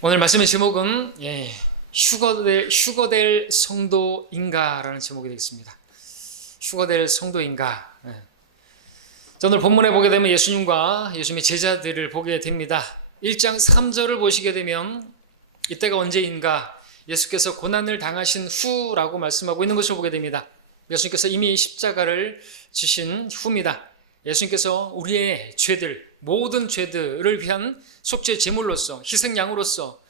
오늘 말씀의 제목은 휴거될 성도인가라는 제목이 되겠습니다. 휴거될 성도인가. 오늘 본문에 보게 되면 예수님과 예수님의 제자들을 보게 됩니다. 1장 3절을 보시게 되면 이때가 언제인가, 예수께서 고난을 당하신 후라고 말씀하고 있는 것을 보게 됩니다. 예수님께서 이미 십자가를 지신 후입니다. 예수님께서 우리의 죄들, 모든 죄들을 위한 속죄 제물로서, 희생양으로서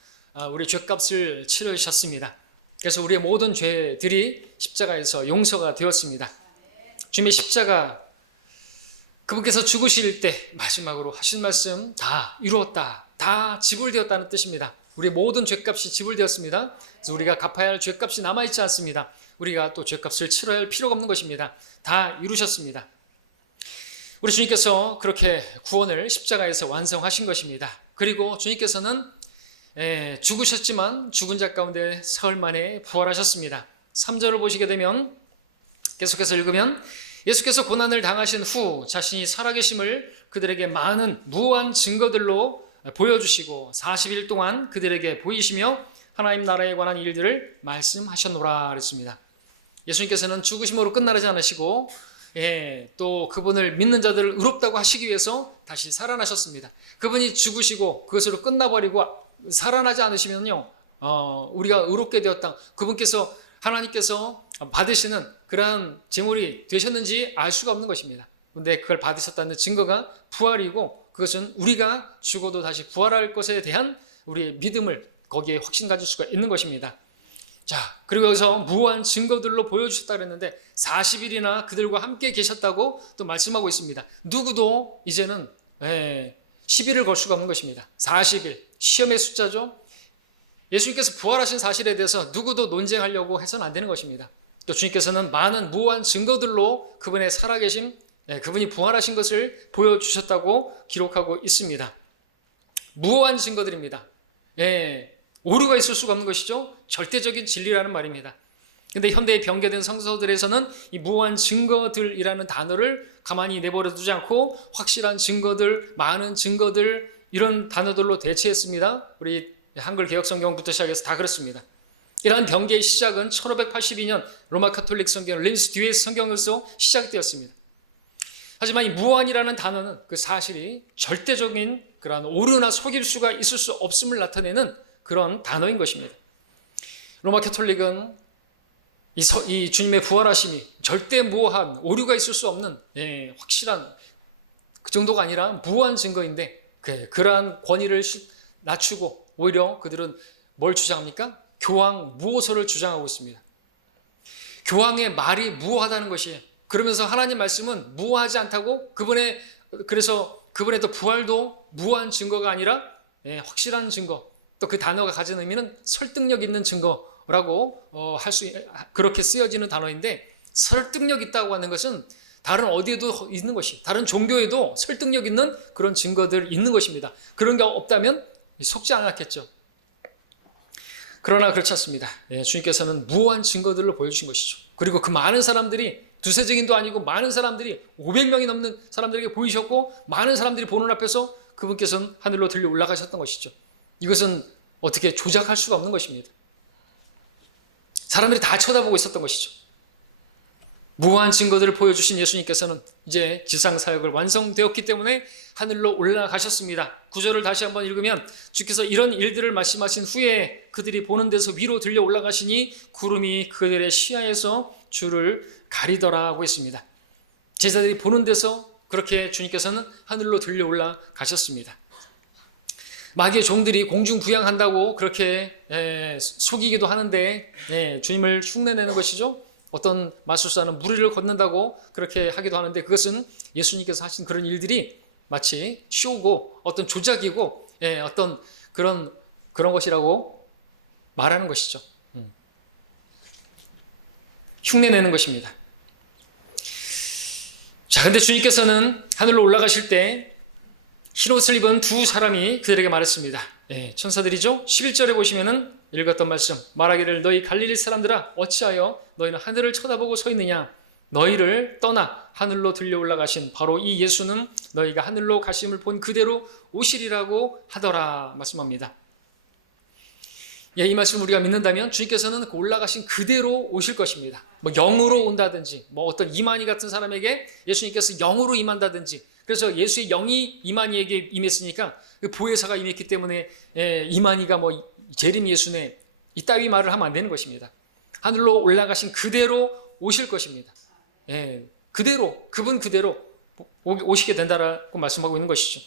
우리의 죄값을 치르셨습니다. 그래서 우리의 모든 죄들이 십자가에서 용서가 되었습니다. 주님의 십자가, 그분께서 죽으실 때 마지막으로 하신 말씀, 다 이루었다, 다 지불되었다는 뜻입니다. 우리의 모든 죄값이 지불되었습니다. 그래서 우리가 갚아야 할 죄값이 남아있지 않습니다. 우리가 또 죄값을 치러야 할 필요가 없는 것입니다. 다 이루셨습니다. 우리 주님께서 그렇게 구원을 십자가에서 완성하신 것입니다. 그리고 주님께서는 죽으셨지만 죽은 자 가운데 사흘 만에 부활하셨습니다. 3절을 보시게 되면, 계속해서 읽으면, 예수께서 고난을 당하신 후 자신이 살아계심을 그들에게 많은 무한 증거들로 보여주시고 40일 동안 그들에게 보이시며 하나님 나라에 관한 일들을 말씀하셨노라 그랬습니다. 예수님께서는 죽으심으로 끝나지 않으시고 또 그분을 믿는 자들을 의롭다고 하시기 위해서 다시 살아나셨습니다. 그분이 죽으시고 그것으로 끝나버리고 살아나지 않으시면요, 우리가 의롭게 되었다, 그분께서, 하나님께서 받으시는 그러한 제물이 되셨는지 알 수가 없는 것입니다. 그런데 그걸 받으셨다는 증거가 부활이고, 그것은 우리가 죽어도 다시 부활할 것에 대한 우리의 믿음을 거기에 확신 가질 수가 있는 것입니다. 자, 그리고 여기서 무한 증거들로 보여주셨다 그랬는데 40일이나 그들과 함께 계셨다고 또 말씀하고 있습니다. 누구도 이제는 시비를 걸 수가 없는 것입니다. 40일, 시험의 숫자죠. 예수님께서 부활하신 사실에 대해서 누구도 논쟁하려고 해서는 안 되는 것입니다. 또 주님께서는 많은 무한 증거들로 그분의 살아계심, 그분이 부활하신 것을 보여주셨다고 기록하고 있습니다. 무한 증거들입니다. 오류가 있을 수가 없는 것이죠. 절대적인 진리라는 말입니다. 근데 현대의 변개된 성서들에서는 이 무한 증거들이라는 단어를 가만히 내버려 두지 않고 확실한 증거들, 많은 증거들, 이런 단어들로 대체했습니다. 우리 한글 개혁성경부터 시작해서 다 그렇습니다. 이러한 변개의 시작은 1582년 로마 카톨릭 성경 린스 듀에스 성경에서 시작되었습니다. 하지만 이 무한이라는 단어는 그 사실이 절대적인 그러한 오류나 속일 수가 있을 수 없음을 나타내는 그런 단어인 것입니다. 로마 카톨릭은 이 주님의 부활하심이 절대 무한, 오류가 있을 수 없는 확실한, 그 정도가 아니라 무한 증거인데, 그러한 권위를 낮추고 오히려 그들은 뭘 주장합니까? 교황 무호설을 주장하고 있습니다. 교황의 말이 무하다는 것이에요. 그러면서 하나님 말씀은 무하지 않다고, 그래서 그분의 또 부활도 무한 증거가 아니라 확실한 증거, 또 그 단어가 가진 의미는 설득력 있는 증거라고 그렇게 쓰여지는 단어인데, 설득력 있다고 하는 것은 다른 어디에도 있는 것이, 다른 종교에도 설득력 있는 그런 증거들 있는 것입니다. 그런 게 없다면 속지 않았겠죠. 그러나 그렇지 않습니다. 주님께서는 무한 증거들로 보여주신 것이죠. 그리고 그 많은 사람들이, 두세 증인도 아니고 많은 사람들이, 500명이 넘는 사람들에게 보이셨고, 많은 사람들이 보는 앞에서 그분께서는 하늘로 들려 올라가셨던 것이죠. 이것은 어떻게 조작할 수가 없는 것입니다. 사람들이 다 쳐다보고 있었던 것이죠. 무한 증거들을 보여주신 예수님께서는 이제 지상사역을 완성되었기 때문에 하늘로 올라가셨습니다. 9절을 다시 한번 읽으면, 주께서 이런 일들을 말씀하신 후에 그들이 보는 데서 위로 들려 올라가시니 구름이 그들의 시야에서 주를 가리더라 하고 있습니다. 제자들이 보는 데서 그렇게 주님께서는 하늘로 들려 올라가셨습니다. 마귀의 종들이 공중부양한다고 그렇게 속이기도 하는데, 주님을 흉내내는 것이죠. 어떤 마술사는 무리를 걷는다고 그렇게 하기도 하는데, 그것은 예수님께서 하신 그런 일들이 마치 쇼고 어떤 조작이고 어떤 그런 것이라고 말하는 것이죠. 흉내내는 것입니다. 자, 근데 주님께서는 하늘로 올라가실 때 흰옷을 입은 두 사람이 그들에게 말했습니다. 천사들이죠. 11절에 보시면은 읽었던 말씀, 말하기를 너희 갈릴리 사람들아 어찌하여 너희는 하늘을 쳐다보고 서 있느냐, 너희를 떠나 하늘로 들려 올라가신 바로 이 예수는 너희가 하늘로 가심을 본 그대로 오시리라고 하더라 말씀합니다. 예, 이 말씀을 우리가 믿는다면 주님께서는 그 올라가신 그대로 오실 것입니다. 뭐 영으로 온다든지, 뭐 어떤 이만희 같은 사람에게 예수님께서 영으로 임한다든지, 그래서 예수의 영이 이만희에게 임했으니까 그 보혜사가 임했기 때문에 이만희가 뭐 재림 예수네 이따위 말을 하면 안 되는 것입니다. 하늘로 올라가신 그대로 오실 것입니다. 예, 그대로, 그분 그대로 오시게 된다라고 말씀하고 있는 것이죠.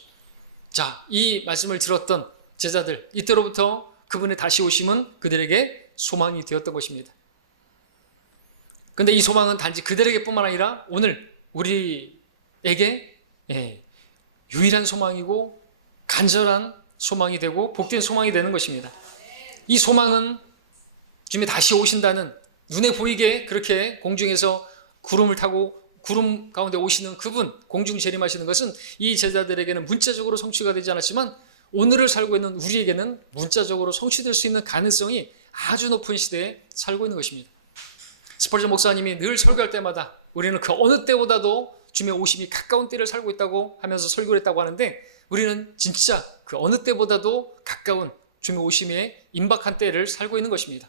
자, 이 말씀을 들었던 제자들, 이때로부터 그분의 다시 오심은 그들에게 소망이 되었던 것입니다. 그런데 이 소망은 단지 그들에게뿐만 아니라 오늘 우리에게 유일한 소망이고 간절한 소망이 되고 복된 소망이 되는 것입니다. 이 소망은 주님이 다시 오신다는 눈에 보이게 그렇게 공중에서 구름을 타고 구름 가운데 오시는 그분, 공중 재림하시는 것은 이 제자들에게는 문자적으로 성취가 되지 않았지만 오늘을 살고 있는 우리에게는 문자적으로 성취될 수 있는 가능성이 아주 높은 시대에 살고 있는 것입니다. 스펄전 목사님이 늘 설교할 때마다 우리는 그 어느 때보다도 주님의 오심이 가까운 때를 살고 있다고 하면서 설교를 했다고 하는데, 우리는 진짜 그 어느 때보다도 가까운 주님의 오심에 임박한 때를 살고 있는 것입니다.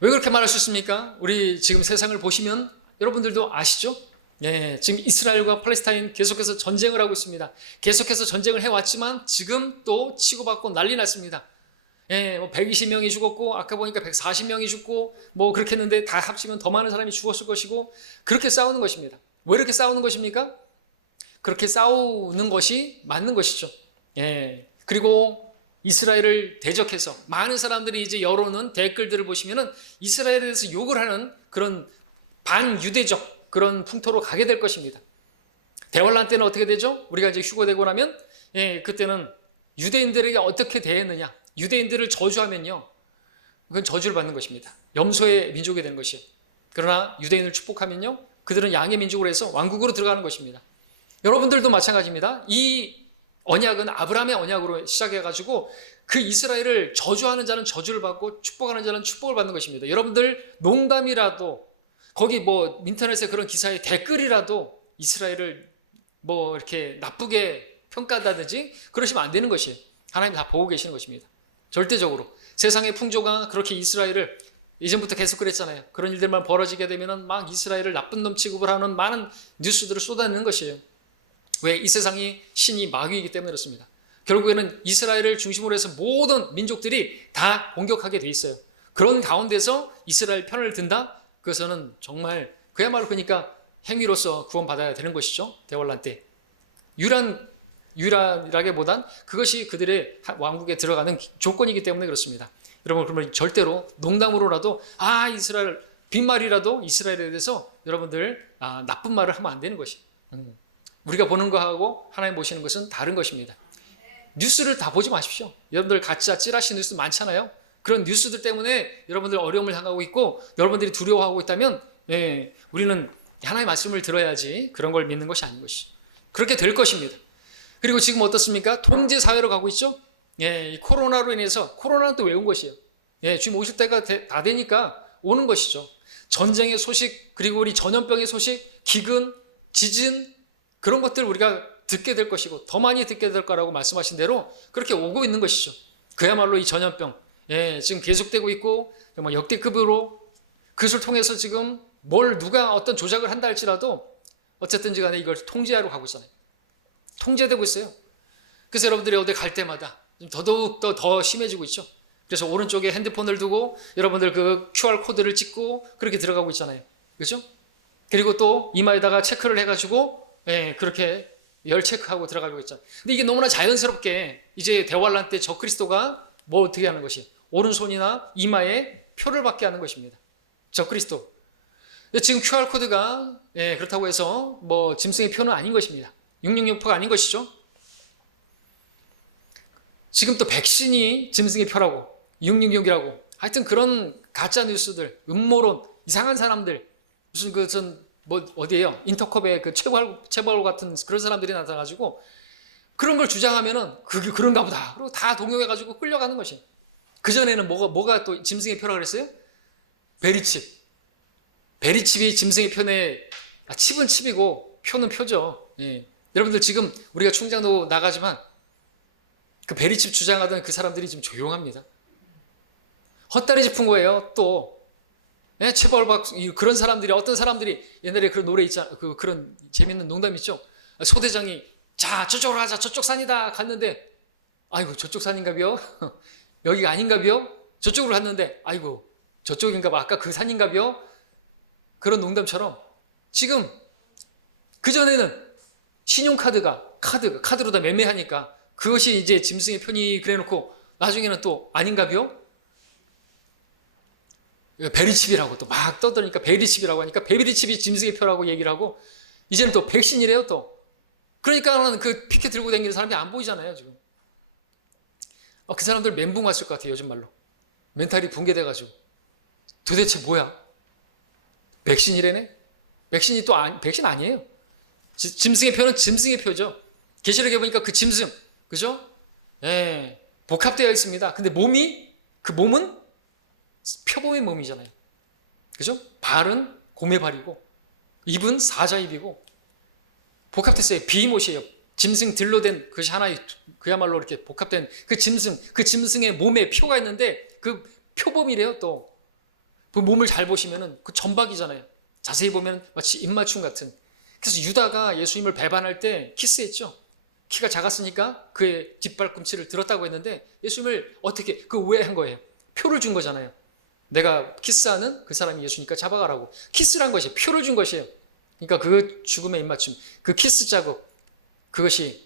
왜 그렇게 말할 수 있습니까? 우리 지금 세상을 보시면 여러분들도 아시죠? 예, 지금 이스라엘과 팔레스타인 계속해서 전쟁을 하고 있습니다. 계속해서 전쟁을 해왔지만 지금 또 치고받고 난리 났습니다. 예, 뭐 120명이 죽었고 아까 보니까 140명이 죽고 뭐 그렇게 했는데 다 합치면 더 많은 사람이 죽었을 것이고 그렇게 싸우는 것입니다. 왜 이렇게 싸우는 것입니까? 그렇게 싸우는 것이 맞는 것이죠. 예, 그리고 이스라엘을 대적해서 많은 사람들이 이제 여론은 댓글들을 보시면은 이스라엘에 대해서 욕을 하는 그런 반유대적 그런 풍토로 가게 될 것입니다. 대환란 때는 어떻게 되죠? 우리가 이제 휴거되고 나면 그때는 유대인들에게 어떻게 대했느냐, 유대인들을 저주하면요, 그건 저주를 받는 것입니다. 염소의 민족이 되는 것이에요. 그러나 유대인을 축복하면요, 그들은 양의 민족으로 해서 왕국으로 들어가는 것입니다. 여러분들도 마찬가지입니다. 이 언약은 아브라함의 언약으로 시작해가지고 그 이스라엘을 저주하는 자는 저주를 받고 축복하는 자는 축복을 받는 것입니다. 여러분들 농담이라도 거기 뭐 인터넷에 그런 기사에 댓글이라도 이스라엘을 뭐 이렇게 나쁘게 평가한다든지 그러시면 안 되는 것이에요. 하나님 다 보고 계시는 것입니다. 절대적으로 세상의 풍조가 그렇게 이스라엘을 이전부터 계속 그랬잖아요. 그런 일들만 벌어지게 되면은 막 이스라엘을 나쁜 놈 취급을 하는 많은 뉴스들을 쏟아내는 것이에요. 왜? 이 세상이 신이 마귀이기 때문에 그렇습니다. 결국에는 이스라엘을 중심으로 해서 모든 민족들이 다 공격하게 돼 있어요. 그런 가운데서 이스라엘 편을 든다? 그것은 정말 그야말로 그러니까 행위로서 구원받아야 되는 것이죠. 대환란 때. 유일하기보단 그것이 그들의 왕국에 들어가는 조건이기 때문에 그렇습니다. 여러분, 그러면 절대로 농담으로라도 이스라엘 빈말이라도 이스라엘에 대해서 여러분들 나쁜 말을 하면 안 되는 것이. 우리가 보는 거하고 하나님 보시는 것은 다른 것입니다. 뉴스를 다 보지 마십시오. 여러분들 가짜 찌라시 뉴스 많잖아요. 그런 뉴스들 때문에 여러분들 어려움을 당하고 있고 여러분들이 두려워하고 있다면 우리는 하나님의 말씀을 들어야지 그런 걸 믿는 것이 아닌 것이죠. 그렇게 될 것입니다. 그리고 지금 어떻습니까? 통제 사회로 가고 있죠. 이 코로나로 인해서, 코로나는 또 왜 온 것이에요? 지금 오실 때가 다 되니까 오는 것이죠. 전쟁의 소식, 그리고 우리 전염병의 소식, 기근, 지진, 그런 것들 우리가 듣게 될 것이고 더 많이 듣게 될 거라고 말씀하신 대로 그렇게 오고 있는 것이죠. 그야말로 이 전염병 지금 계속되고 있고 정말 역대급으로 그것을 통해서 지금 누가 어떤 조작을 한다 할지라도 어쨌든지 간에 이걸 통제하러 가고 있잖아요. 통제되고 있어요. 그래서 여러분들이 어디 갈 때마다 더더욱 더 심해지고 있죠. 그래서 오른쪽에 핸드폰을 두고 여러분들 그 QR 코드를 찍고 그렇게 들어가고 있잖아요. 그렇죠? 그리고 또 이마에다가 체크를 해가지고 그렇게 열 체크하고 들어가고 있잖아요. 근데 이게 너무나 자연스럽게 이제 대환란 때 저 그리스도가 뭐 어떻게 하는 것이 오른손이나 이마에 표를 받게 하는 것입니다. 저 그리스도. 근데 지금 QR 코드가 그렇다고 해서 뭐 짐승의 표는 아닌 것입니다. 666표가 아닌 것이죠. 지금 또 백신이 짐승의 표라고 666이라고 하여튼 그런 가짜 뉴스들, 음모론, 이상한 사람들, 무슨 뭐 어디에요? 인터컵에 그 체벌 같은 그런 사람들이 나타나가지고 그런 걸 주장하면은 그게 그런가 보다. 그리고 다 동요해가지고 끌려가는 것이. 그 전에는 뭐가 또 짐승의 표라 그랬어요? 베리칩. 베리칩이 짐승의 표네. 칩은 칩이고 표는 표죠. 여러분들 지금 우리가 충장도 나가지만 그 베리칩 주장하던 그 사람들이 지금 조용합니다. 헛다리 짚은 거예요. 또 체벌받 그런 사람들이 어떤 사람들이 옛날에 그런 노래 있잖아. 그런 재밌는 농담 있죠. 소대장이 자 저쪽으로 가자 저쪽 산이다 갔는데 아이고 저쪽 산인가비요? 여기가 아닌가비요? 저쪽으로 갔는데 아이고 저쪽인가봐 아까 그 산인가비요? 그런 농담처럼 지금 그전에는 카드로 다 매매하니까 그것이 이제 짐승의 편이 그래놓고 나중에는 또 아닌가비요? 베리칩이라고 또 막 떠드니까 베리칩이라고 하니까 베리칩이 짐승의 표라고 얘기를 하고 이제는 또 백신이래요 또. 그러니까 그 피켓 들고 다니는 사람이 안 보이잖아요 지금. 그 사람들 멘붕 왔을 것 같아요 요즘 말로. 멘탈이 붕괴돼가지고 도대체 뭐야? 백신이래네? 백신이 또 백신 아니에요. 짐승의 표는 짐승의 표죠. 계시록에 보니까 그 짐승 그죠? 예, 복합되어 있습니다. 근데 그 몸은 표범의 몸이잖아요. 그죠? 발은 곰의 발이고 입은 사자 입이고 복합됐어요. 비못이에요. 짐승들로 된 그것이 하나의 그야말로 이렇게 복합된 그 짐승의 몸에 표가 있는데 그 표범이래요. 또 그 몸을 잘 보시면은 그 점박이잖아요. 자세히 보면 마치 입맞춤 같은. 그래서 유다가 예수님을 배반할 때 키스했죠. 키가 작았으니까 그의 뒷발꿈치를 들었다고 했는데 예수님을 어떻게 왜 한 거예요? 표를 준 거잖아요. 내가 키스하는 그 사람이 예수니까 잡아가라고. 키스란 것이 표를 준 것이에요. 그러니까 그 죽음의 입맞춤, 그 키스 자국, 그것이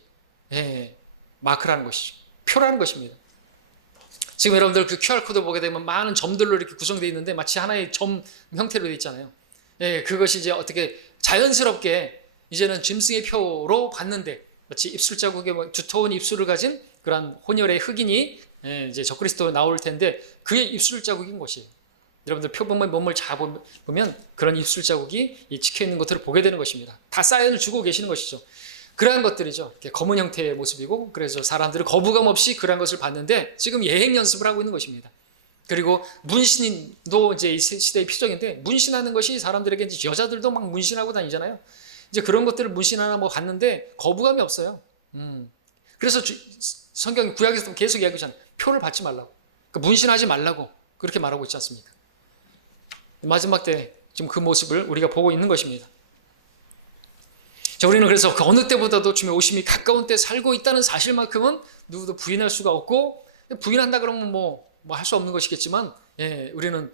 마크라는 것이죠. 표라는 것입니다. 지금 여러분들 그 QR코드 보게 되면 많은 점들로 이렇게 구성되어 있는데 마치 하나의 점 형태로 되어 있잖아요. 그것이 이제 어떻게 자연스럽게 이제는 짐승의 표로 봤는데 마치 입술 자국에 두터운 입술을 가진 그러한 혼혈의 흑인이 이제 적그리스도로 나올 텐데 그의 입술 자국인 것이에요. 여러분들 표범의 몸을 잘 보면 그런 입술 자국이 찍혀 있는 것들을 보게 되는 것입니다. 다 사연을 주고 계시는 것이죠. 그러한 것들이죠. 이렇게 검은 형태의 모습이고 그래서 사람들은 거부감 없이 그러한 것을 봤는데 지금 예행 연습을 하고 있는 것입니다. 그리고 문신도 이제 이 시대의 표적인데 문신하는 것이 사람들에게 이제 여자들도 막 문신하고 다니잖아요. 이제 그런 것들을 문신하나 봤는데 거부감이 없어요. 그래서 성경이 구약에서 계속 이야기하잖아요. 표를 받지 말라고. 그러니까 문신하지 말라고 그렇게 말하고 있지 않습니까? 마지막 때 지금 그 모습을 우리가 보고 있는 것입니다. 자, 우리는 그래서 그 어느 때보다도 주님의 오심이 가까운 때 살고 있다는 사실만큼은 누구도 부인할 수가 없고 부인한다 그러면 뭐 할 수 없는 것이겠지만 우리는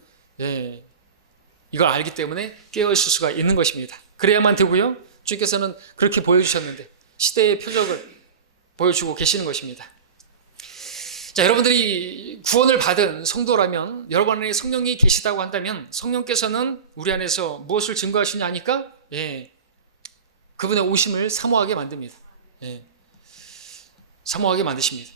이걸 알기 때문에 깨어있을 수가 있는 것입니다. 그래야만 되고요. 주님께서는 그렇게 보여주셨는데 시대의 표적을 보여주고 계시는 것입니다. 자, 여러분들이 구원을 받은 성도라면 여러분 안에 성령이 계시다고 한다면 성령께서는 우리 안에서 무엇을 증거하시냐 하니까 그분의 오심을 사모하게 만듭니다. 사모하게 만드십니다.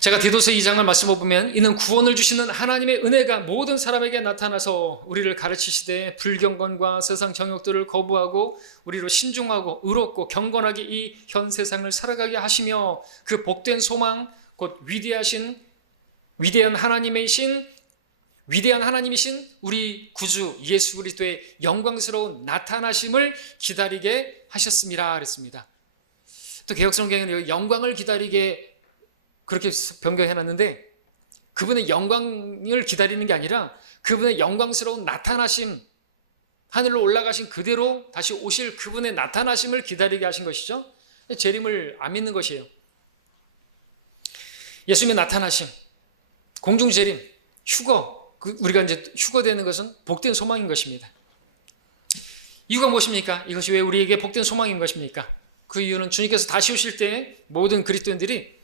제가 디도서 2장을 말씀해 보면 이는 구원을 주시는 하나님의 은혜가 모든 사람에게 나타나서 우리를 가르치시되 불경건과 세상 정욕들을 거부하고 우리로 신중하고 의롭고 경건하게 이 현 세상을 살아가게 하시며 그 복된 소망 곧 위대한 하나님이신 우리 구주 예수 그리스도의 영광스러운 나타나심을 기다리게 하셨습니다. 그랬습니다. 또 개역성경에는 영광을 기다리게 그렇게 변경해놨는데 그분의 영광을 기다리는 게 아니라 그분의 영광스러운 나타나심, 하늘로 올라가신 그대로 다시 오실 그분의 나타나심을 기다리게 하신 것이죠. 재림을 안 믿는 것이에요. 예수님의 나타나심, 공중재림, 휴거, 우리가 이제 휴거되는 것은 복된 소망인 것입니다. 이유가 무엇입니까? 이것이 왜 우리에게 복된 소망인 것입니까? 그 이유는 주님께서 다시 오실 때 모든 그리스도인들이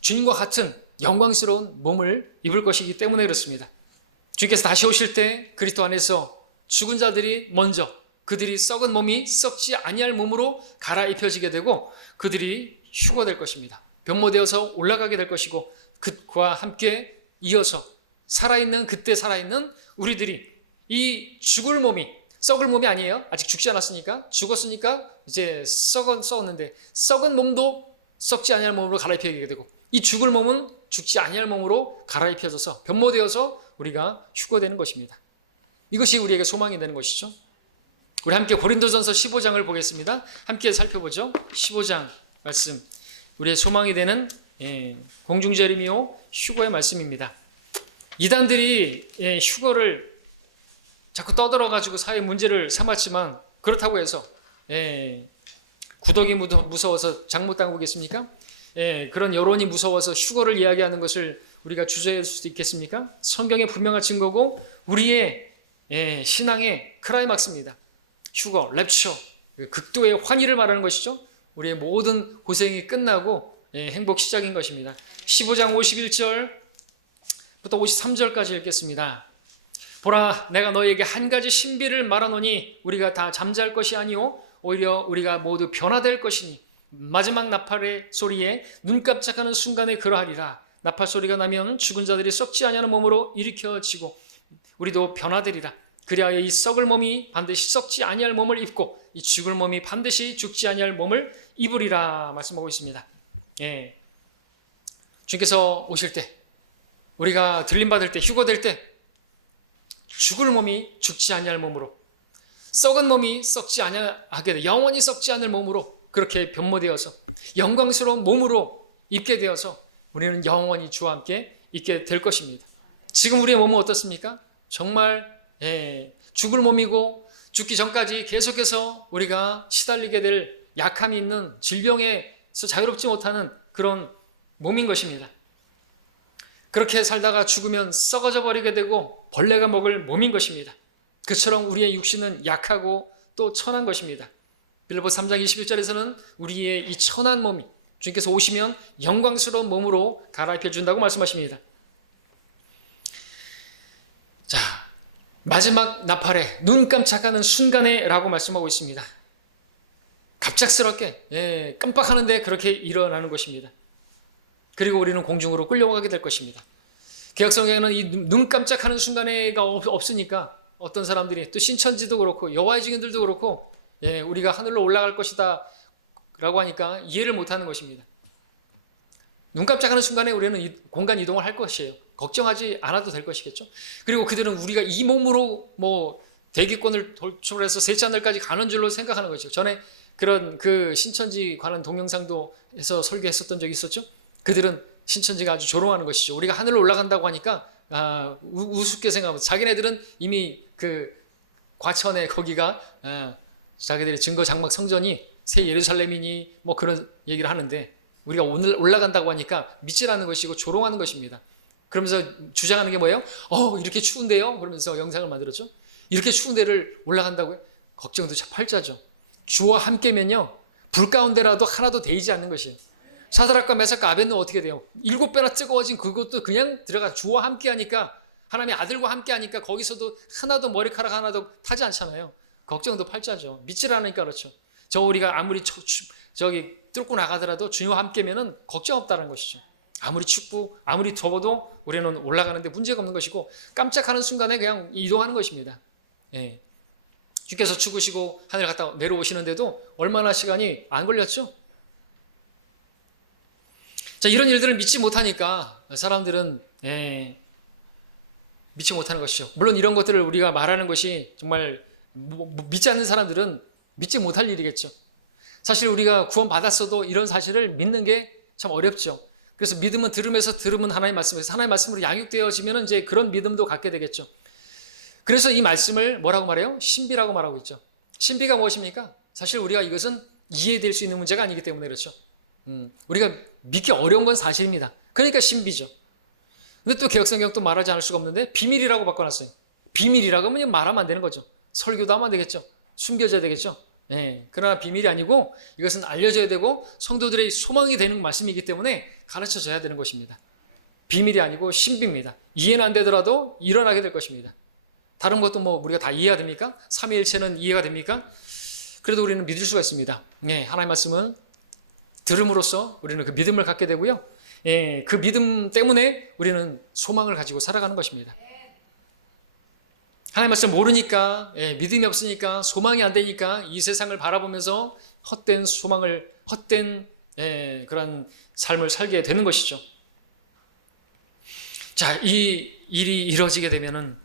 주님과 같은 영광스러운 몸을 입을 것이기 때문에 그렇습니다. 주님께서 다시 오실 때 그리스도 안에서 죽은 자들이 먼저 그들이 썩은 몸이 썩지 아니할 몸으로 갈아입혀지게 되고 그들이 휴거될 것입니다. 변모되어서 올라가게 될 것이고 그와 함께 이어서 그때 살아있는 우리들이 이 죽을 몸이 썩을 몸이 아니에요. 아직 죽지 않았으니까 죽었으니까 이제 썩었는데 썩은 몸도 썩지 아니할 몸으로 갈아입혀지게 되고 이 죽을 몸은 죽지 아니할 몸으로 갈아입혀져서 변모되어서 우리가 휴거되는 것입니다. 이것이 우리에게 소망이 되는 것이죠. 우리 함께 고린도전서 15장을 보겠습니다. 함께 살펴보죠. 15장 말씀, 우리의 소망이 되는 공중재림이요 휴거의 말씀입니다. 이단들이 휴거를 자꾸 떠들어가지고 사회 문제를 삼았지만 그렇다고 해서 구덕이 무서워서 장못당하겠습니까? 그런 여론이 무서워서 휴거를 이야기하는 것을 우리가 주저할 수도 있겠습니까? 성경에 분명한 증거고 우리의 신앙의 크라이막스입니다. 휴거, 랩처, 극도의 환희를 말하는 것이죠. 우리의 모든 고생이 끝나고 행복 시작인 것입니다. 15장 51절부터 53절까지 읽겠습니다. 보라, 내가 너희에게 한 가지 신비를 말하노니 우리가 다 잠잘 것이 아니오 오히려 우리가 모두 변화될 것이니 마지막 나팔의 소리에 눈 깜짝하는 순간에 그러하리라. 나팔 소리가 나면 죽은 자들이 썩지 아니하는 몸으로 일으켜지고 우리도 변화되리라. 그리하여 이 썩을 몸이 반드시 썩지 아니할 몸을 입고 이 죽을 몸이 반드시 죽지 아니할 몸을 입으리라 말씀하고 있습니다. 주께서 오실 때 우리가 들림받을 때 휴거될 때 죽을 몸이 죽지 아니할 몸으로 썩은 몸이 썩지 아니하게 돼 영원히 썩지 않을 몸으로 그렇게 변모되어서 영광스러운 몸으로 입게 되어서 우리는 영원히 주와 함께 있게 될 것입니다. 지금 우리의 몸은 어떻습니까? 정말 죽을 몸이고 죽기 전까지 계속해서 우리가 시달리게 될 약함이 있는 질병에서 자유롭지 못하는 그런 몸인 것입니다. 그렇게 살다가 죽으면 썩어져 버리게 되고 벌레가 먹을 몸인 것입니다. 그처럼 우리의 육신은 약하고 또 천한 것입니다. 빌립보서 3장 21절에서는 우리의 이 천한 몸이 주님께서 오시면 영광스러운 몸으로 갈아입혀 준다고 말씀하십니다. 자, 마지막 나팔에 눈 깜짝하는 순간에 라고 말씀하고 있습니다. 갑작스럽게 깜빡하는데 그렇게 일어나는 것입니다. 그리고 우리는 공중으로 끌려가게 될 것입니다. 개혁성경에는 이 눈 깜짝하는 순간에가 없으니까 어떤 사람들이 또 신천지도 그렇고 여호와의 증인들도 그렇고 우리가 하늘로 올라갈 것이다 라고 하니까 이해를 못하는 것입니다. 눈 깜짝하는 순간에 우리는 공간 이동을 할 것이에요. 걱정하지 않아도 될 것이겠죠. 그리고 그들은 우리가 이 몸으로 대기권을 돌출해서 셋째 하늘까지 가는 줄로 생각하는 것이죠. 전에 그런 그 신천지 관한 동영상도 해서 설교했었던 적이 있었죠. 그들은 신천지가 아주 조롱하는 것이죠. 우리가 하늘로 올라간다고 하니까 우습게 생각하면서 자기네들은 이미 그 과천에 거기가 자기들의 증거 장막 성전이 새 예루살렘이니 그런 얘기를 하는데 우리가 오늘 올라간다고 하니까 믿지라는 것이고 조롱하는 것입니다. 그러면서 주장하는 게 뭐예요? 이렇게 추운데요? 그러면서 영상을 만들었죠. 이렇게 추운 데를 올라간다고요? 걱정도 팔자죠. 주와 함께면요 불 가운데라도 하나도 데이지 않는 것이에요. 사드락과 메삭과 아벳는 어떻게 돼요? 7배나 뜨거워진 그것도 그냥 들어가 주와 함께하니까 하나님의 아들과 함께하니까 거기서도 하나도 머리카락 하나도 타지 않잖아요. 걱정도 팔자죠. 믿지라니까 그렇죠. 우리가 아무리 저기 뚫고 나가더라도 주님과 함께면은 걱정 없다는 것이죠. 아무리 춥고 아무리 더워도 우리는 올라가는데 문제가 없는 것이고 깜짝하는 순간에 그냥 이동하는 것입니다. 주께서 죽으시고 하늘 갔다 내려오시는데도 얼마나 시간이 안 걸렸죠? 자, 이런 일들을 믿지 못하니까 사람들은 믿지 못하는 것이죠. 물론 이런 것들을 우리가 말하는 것이 정말 믿지 않는 사람들은 믿지 못할 일이겠죠. 사실 우리가 구원받았어도 이런 사실을 믿는 게 참 어렵죠. 그래서 믿음은 들음에서 들으면 하나님의 말씀에서 하나님의 말씀으로 양육되어지면 이제 그런 믿음도 갖게 되겠죠. 그래서 이 말씀을 뭐라고 말해요? 신비라고 말하고 있죠. 신비가 무엇입니까? 사실 우리가 이것은 이해될 수 있는 문제가 아니기 때문에 그렇죠. 우리가 믿기 어려운 건 사실입니다. 그러니까 신비죠. 근데 또 개혁성경 또 말하지 않을 수가 없는데 비밀이라고 바꿔놨어요. 비밀이라고 하면 말하면 안 되는 거죠. 설교도 하면 안 되겠죠. 숨겨져야 되겠죠. 그러나 비밀이 아니고 이것은 알려져야 되고 성도들의 소망이 되는 말씀이기 때문에 가르쳐져야 되는 것입니다. 비밀이 아니고 신비입니다. 이해는 안 되더라도 일어나게 될 것입니다. 다른 것도 우리가 다 이해가 됩니까? 삼위일체는 이해가 됩니까? 그래도 우리는 믿을 수가 있습니다. 하나님의 말씀은 들음으로써 우리는 그 믿음을 갖게 되고요. 그 믿음 때문에 우리는 소망을 가지고 살아가는 것입니다. 하나님 말씀 모르니까 믿음이 없으니까 소망이 안 되니까 이 세상을 바라보면서 헛된 소망을 헛된 그런 삶을 살게 되는 것이죠. 자, 이 일이 이루어지게 되면은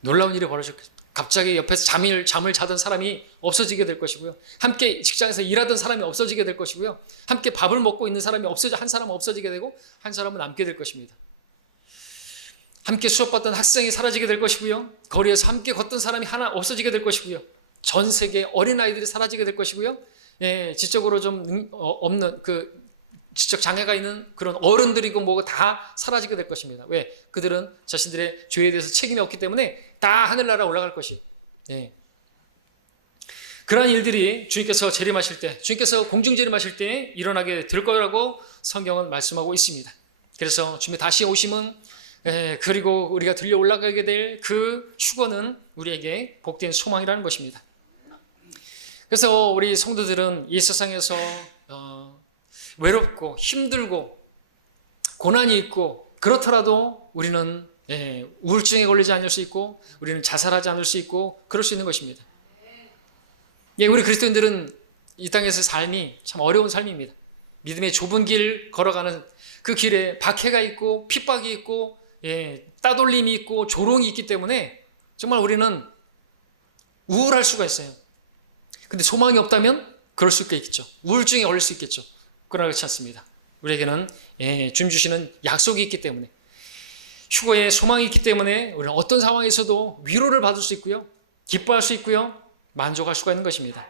놀라운 일이 벌어질 갑자기 옆에서 잠을 자던 사람이 없어지게 될 것이고요. 함께 직장에서 일하던 사람이 없어지게 될 것이고요. 함께 밥을 먹고 있는 사람이 한 사람은 없어지게 되고 한 사람은 남게 될 것입니다. 함께 수업받던 학생이 사라지게 될 것이고요. 거리에서 함께 걷던 사람이 하나 없어지게 될 것이고요. 전 세계 어린아이들이 사라지게 될 것이고요. 지적으로 좀 없는 지적 장애가 있는 그런 어른들이고 뭐고 다 사라지게 될 것입니다. 왜? 그들은 자신들의 죄에 대해서 책임이 없기 때문에 다 하늘나라 올라갈 것이. 그러한 일들이 주님께서 재림하실 때, 주님께서 공중 재림하실 때 일어나게 될 거라고 성경은 말씀하고 있습니다. 그래서 주님의 다시 오심은 그리고 우리가 들려 올라가게 될 그 휴거는 우리에게 복된 소망이라는 것입니다. 그래서 우리 성도들은 이 세상에서 외롭고 힘들고 고난이 있고 그렇더라도 우리는 우울증에 걸리지 않을 수 있고 우리는 자살하지 않을 수 있고 그럴 수 있는 것입니다. 우리 그리스도인들은 이 땅에서 삶이 참 어려운 삶입니다. 믿음의 좁은 길 걸어가는 그 길에 박해가 있고 핍박이 있고 따돌림이 있고 조롱이 있기 때문에 정말 우리는 우울할 수가 있어요. 근데 소망이 없다면 그럴 수 있겠죠. 우울증에 걸릴 수 있겠죠. 그러나 그렇지 않습니다. 우리에게는 주님 주시는 약속이 있기 때문에 휴거에 소망이 있기 때문에 우리는 어떤 상황에서도 위로를 받을 수 있고요. 기뻐할 수 있고요. 만족할 수가 있는 것입니다.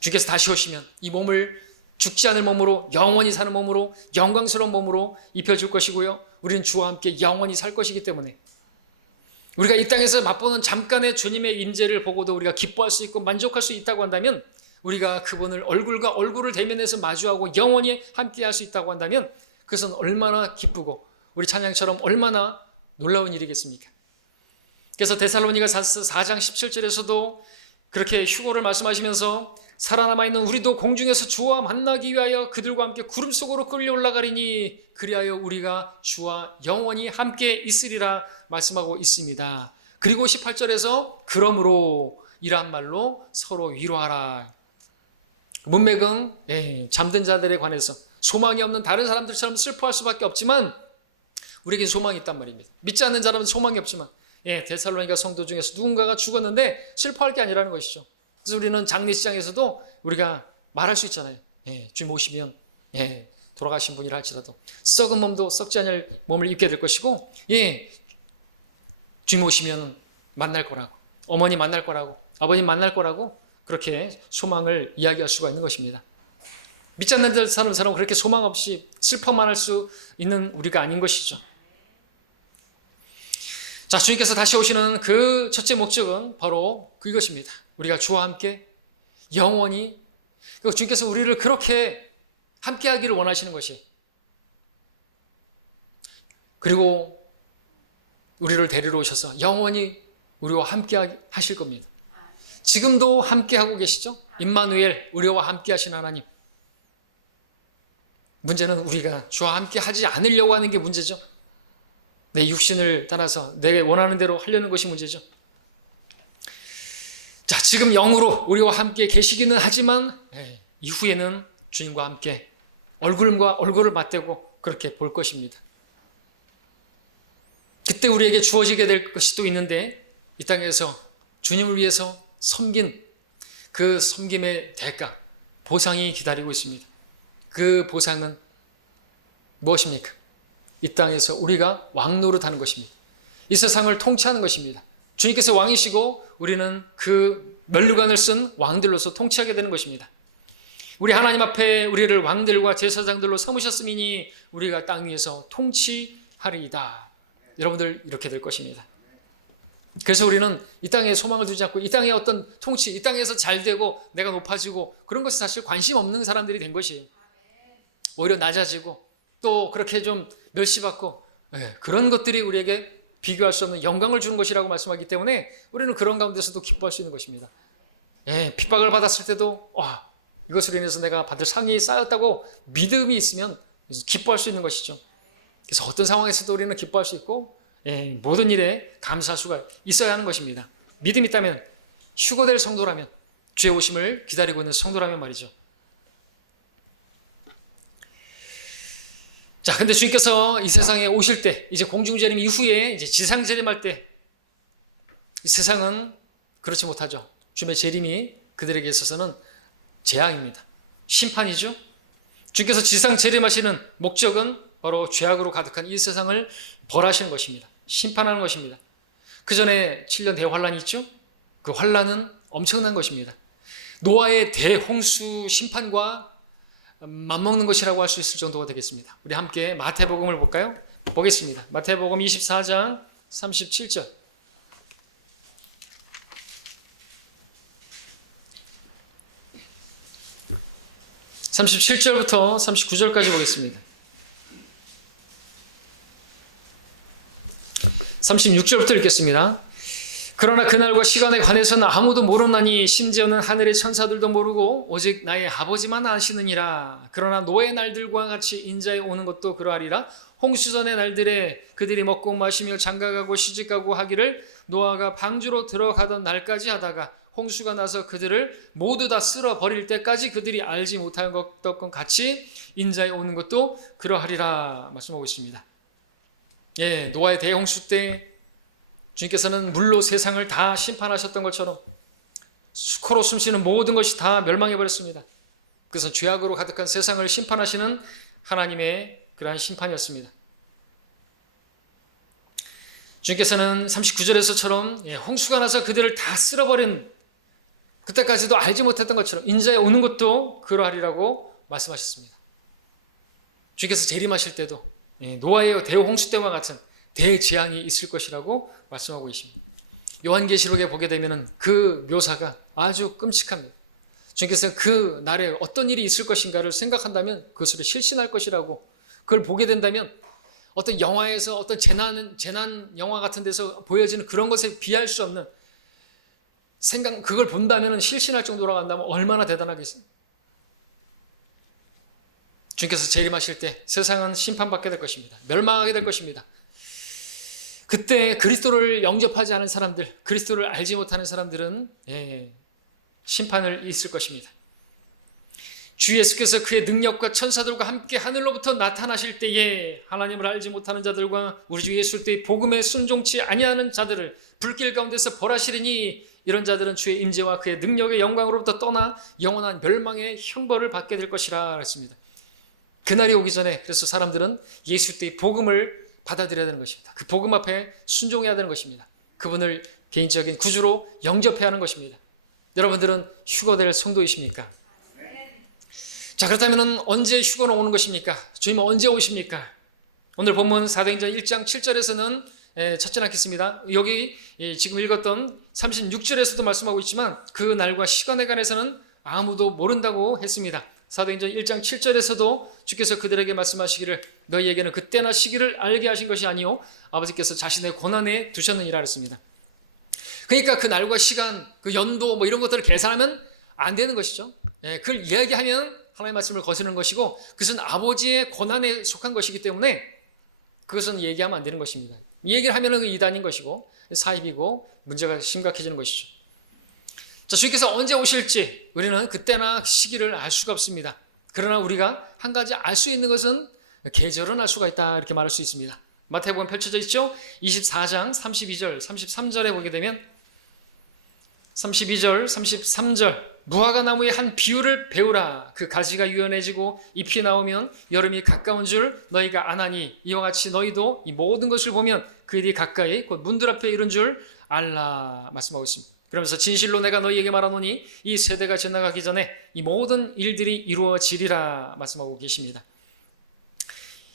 주께서 다시 오시면 이 몸을 죽지 않을 몸으로 영원히 사는 몸으로 영광스러운 몸으로 입혀줄 것이고요. 우리는 주와 함께 영원히 살 것이기 때문에 우리가 이 땅에서 맛보는 잠깐의 주님의 임재를 보고도 우리가 기뻐할 수 있고 만족할 수 있다고 한다면 우리가 그분을 얼굴과 얼굴을 대면해서 마주하고 영원히 함께 할 수 있다고 한다면 그것은 얼마나 기쁘고 우리 찬양처럼 얼마나 놀라운 일이겠습니까? 그래서 데살로니가 4장 17절에서도 그렇게 휴거를 말씀하시면서 살아남아있는 우리도 공중에서 주와 만나기 위하여 그들과 함께 구름 속으로 끌려 올라가리니 그리하여 우리가 주와 영원히 함께 있으리라 말씀하고 있습니다. 그리고 18절에서 그러므로 이란 말로 서로 위로하라. 문맥은 잠든 자들에 관해서 소망이 없는 다른 사람들처럼 슬퍼할 수밖에 없지만 우리에겐 소망이 있단 말입니다. 믿지 않는 사람은 소망이 없지만 데살로니가 성도 중에서 누군가가 죽었는데 슬퍼할 게 아니라는 것이죠. 그래서 우리는 장례식장에서도 우리가 말할 수 있잖아요. 주님 오시면 돌아가신 분이라 할지라도 썩은 몸도 썩지 않을 몸을 입게 될 것이고 주님 오시면 만날 거라고 어머니 만날 거라고 아버님 만날 거라고 그렇게 소망을 이야기할 수가 있는 것입니다. 믿지 않는 사람은 그렇게 소망 없이 슬퍼만 할 수 있는 우리가 아닌 것이죠. 자, 주님께서 다시 오시는 그 첫째 목적은 바로 그것입니다. 우리가 주와 함께 영원히 주님께서 우리를 그렇게 함께 하기를 원하시는 것이 그리고 우리를 데리러 오셔서 영원히 우리와 함께 하실 겁니다. 지금도 함께 하고 계시죠? 임마누엘 우리와 함께 하신 하나님. 문제는 우리가 주와 함께 하지 않으려고 하는 게 문제죠. 내 육신을 따라서 내가 원하는 대로 하려는 것이 문제죠. 자, 지금 영으로 우리와 함께 계시기는 하지만 이후에는 주님과 함께 얼굴과 얼굴을 맞대고 그렇게 볼 것입니다. 그때 우리에게 주어지게 될 것이 또 있는데 이 땅에서 주님을 위해서 섬긴 그 섬김의 대가, 보상이 기다리고 있습니다. 그 보상은 무엇입니까? 이 땅에서 우리가 왕노릇하는 것입니다. 이 세상을 통치하는 것입니다. 주님께서 왕이시고 우리는 그 면류관을 쓴 왕들로서 통치하게 되는 것입니다. 우리 하나님 앞에 우리를 왕들과 제사장들로 삼으셨음이니 우리가 땅 위에서 통치하리이다. 여러분들 이렇게 될 것입니다. 그래서 우리는 이 땅에 소망을 두지 않고 이 땅의 어떤 통치, 이 땅에서 잘 되고 내가 높아지고 그런 것이 사실 관심 없는 사람들이 된 것이에요. 오히려 낮아지고 또 그렇게 좀 멸시받고 그런 것들이 우리에게 비교할 수 없는 영광을 주는 것이라고 말씀하기 때문에 우리는 그런 가운데서도 기뻐할 수 있는 것입니다. 핍박을 받았을 때도 이것으로 인해서 내가 받을 상이 쌓였다고 믿음이 있으면 기뻐할 수 있는 것이죠. 그래서 어떤 상황에서도 우리는 기뻐할 수 있고 모든 일에 감사할 수가 있어야 하는 것입니다. 믿음이 있다면 휴거될 성도라면 주의 오심을 기다리고 있는 성도라면 말이죠. 자, 근데 주님께서 이 세상에 오실 때 이제 공중재림 이후에 이제 지상재림할 때 이 세상은 그렇지 못하죠. 주님의 재림이 그들에게 있어서는 재앙입니다. 심판이죠. 주께서 지상 재림하시는 목적은 바로 죄악으로 가득한 이 세상을 벌하시는 것입니다. 심판하는 것입니다. 그 전에 7년 대환란이 있죠. 그 환란은 엄청난 것입니다. 노아의 대홍수 심판과 맞먹는 것이라고 할 수 있을 정도가 되겠습니다. 우리 함께 마태복음을 볼까요? 보겠습니다. 마태복음 24장 37절. 37절부터 39절까지 보겠습니다. 36절부터 읽겠습니다. 그러나 그날과 시간에 관해서는 아무도 모르나니 심지어는 하늘의 천사들도 모르고 오직 나의 아버지만 아시느니라. 그러나 노의 날들과 같이 인자에 오는 것도 그러하리라. 홍수전의 날들에 그들이 먹고 마시며 장가가고 시집가고 하기를 노아가 방주로 들어가던 날까지 하다가 홍수가 나서 그들을 모두 다 쓸어버릴 때까지 그들이 알지 못한 것과 같이 인자에 오는 것도 그러하리라 말씀하고 있습니다. 예, 노아의 대홍수 때 주님께서는 물로 세상을 다 심판하셨던 것처럼 수코로 숨쉬는 모든 것이 다 멸망해버렸습니다. 그래서 죄악으로 가득한 세상을 심판하시는 하나님의 그러한 심판이었습니다. 주님께서는 39절에서처럼 홍수가 나서 그들을 다 쓸어버린 그때까지도 알지 못했던 것처럼 인자에 오는 것도 그러하리라고 말씀하셨습니다. 주님께서 재림하실 때도 노아의 대홍수 때와 같은 대재앙이 있을 것이라고 말씀하고 계십니다. 요한계시록에 보게 되면 그 묘사가 아주 끔찍합니다. 주님께서 그 날에 어떤 일이 있을 것인가를 생각한다면 그것을 실신할 것이라고, 그걸 보게 된다면 어떤 영화에서 어떤 재난 영화 같은 데서 보여지는 그런 것에 비할 수 없는 그걸 본다면 실신할 정도로 한다면 얼마나 대단하겠어요. 주님께서 재림하실 때 세상은 심판받게 될 것입니다. 멸망하게 될 것입니다. 그때 그리스도를 영접하지 않은 사람들, 그리스도를 알지 못하는 사람들은 심판을 있을 것입니다. 주 예수께서 그의 능력과 천사들과 함께 하늘로부터 나타나실 때에 하나님을 알지 못하는 자들과 우리 주 예수 때의 복음에 순종치 아니하는 자들을 불길 가운데서 벌하시리니 이런 자들은 주의 임재와 그의 능력의 영광으로부터 떠나 영원한 멸망의 형벌을 받게 될 것이라 했습니다. 그날이 오기 전에 그래서 사람들은 예수 때의 복음을 받아들여야 되는 것입니다. 그 복음 앞에 순종해야 되는 것입니다. 그분을 개인적인 구주로 영접해야 하는 것입니다. 여러분들은 휴거될 성도이십니까? 자, 그렇다면 언제 휴거는 오는 것입니까? 주님은 언제 오십니까? 오늘 본문 사도행전 1장 7절에서는 찾지 않겠습니다. 여기 지금 읽었던 36절에서도 말씀하고 있지만 그 날과 시간에 관해서는 아무도 모른다고 했습니다. 사도행전 1장 7절에서도 주께서 그들에게 말씀하시기를 너희에게는 그때나 시기를 알게 하신 것이 아니요 아버지께서 자신의 권한에 두셨느니라 했습니다. 그러니까 그 날과 시간, 그 연도 이런 것들을 계산하면 안 되는 것이죠. 그걸 이야기하면 하나님의 말씀을 거스르는 것이고 그것은 아버지의 권한에 속한 것이기 때문에 그것은 얘기하면 안 되는 것입니다. 얘기를 하면 그 이단인 것이고 사입이고 문제가 심각해지는 것이죠. 자, 주님께서 언제 오실지 우리는 그때나 시기를 알 수가 없습니다. 그러나 우리가 한 가지 알 수 있는 것은 계절은 알 수가 있다 이렇게 말할 수 있습니다. 마태복음 펼쳐져 있죠. 24장 32절 33절에 보게 되면 32절 33절 무화과 나무의 한 비유를 배우라. 그 가지가 유연해지고 잎이 나오면 여름이 가까운 줄 너희가 아나니 이와 같이 너희도 이 모든 것을 보면 그 일이 가까이 곧 문들 앞에 이른 줄 알라 말씀하고 있습니다. 그러면서 진실로 내가 너희에게 말하노니 이 세대가 지나가기 전에 이 모든 일들이 이루어지리라 말씀하고 계십니다.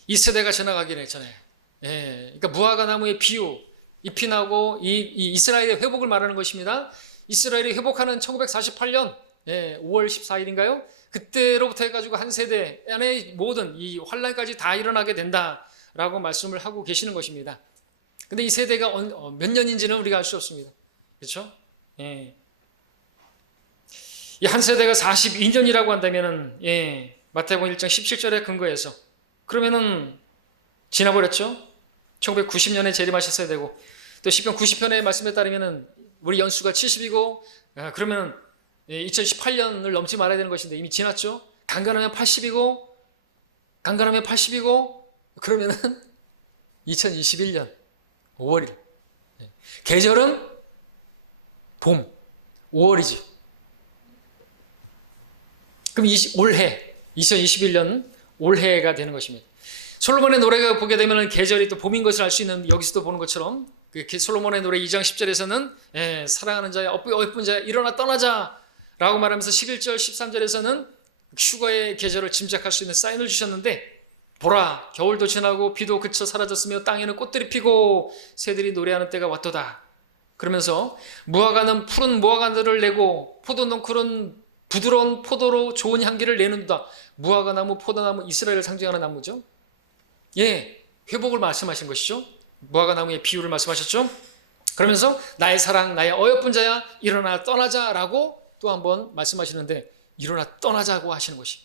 이 세대가 지나가기 전에 그러니까 무화과 나무의 비유, 잎이 나고 이 이스라엘의 회복을 말하는 것입니다. 이스라엘이 회복하는 1948년 5월 14일인가요? 그때로부터 해가지고 한 세대 안에 모든 이 환란까지 다 일어나게 된다라고 말씀을 하고 계시는 것입니다. 근데 이 세대가 몇 년인지는 우리가 알 수 없습니다. 그렇죠? 이 한 세대가 42년이라고 한다면은 마태복음 1장 17절에 근거해서 그러면은 지나버렸죠? 1990년에 재림하셨어야 되고 또 시편 90편의 말씀에 따르면은 우리 연수가 70이고 그러면 2018년을 넘지 말아야 되는 것인데 이미 지났죠. 강간하면 80이고 그러면은 2021년 5월 1일 계절은 봄, 5월이지. 그럼 올해 2021년 올해가 되는 것입니다. 솔로몬의 노래가 보게 되면 계절이 또 봄인 것을 알 수 있는, 여기서도 보는 것처럼 그 솔로몬의 노래 2장 10절에서는 사랑하는 자야 예쁜 자야 일어나 떠나자 라고 말하면서 11절 13절에서는 휴거의 계절을 짐작할 수 있는 사인을 주셨는데, 보라 겨울도 지나고 비도 그쳐 사라졌으며 땅에는 꽃들이 피고 새들이 노래하는 때가 왔도다. 그러면서 무화과는 푸른 무화과들을 내고 포도농쿨은 부드러운 포도로 좋은 향기를 내는도다. 무화과 나무, 포도나무, 이스라엘을 상징하는 나무죠. 회복을 말씀하신 것이죠. 무화과 나무의 비유를 말씀하셨죠. 그러면서 나의 사랑, 나의 어여쁜 자야 일어나 떠나자라고 또 한번 말씀하시는데, 일어나 떠나자고 하시는 것이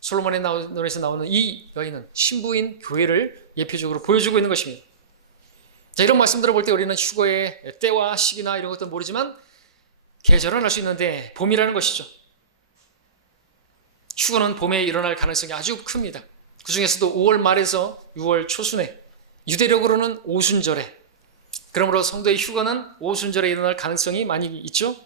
솔로몬의 노래에서 나오는 이 여인은 신부인 교회를 예표적으로 보여주고 있는 것입니다. 자, 이런 말씀들을 볼 때 우리는 휴거의 때와 시기나 이런 것도 모르지만 계절은 알 수 있는데 봄이라는 것이죠. 휴거는 봄에 일어날 가능성이 아주 큽니다. 그 중에서도 5월 말에서 6월 초순에, 유대력으로는 오순절에, 그러므로 성도의 휴거는 오순절에 일어날 가능성이 많이 있죠.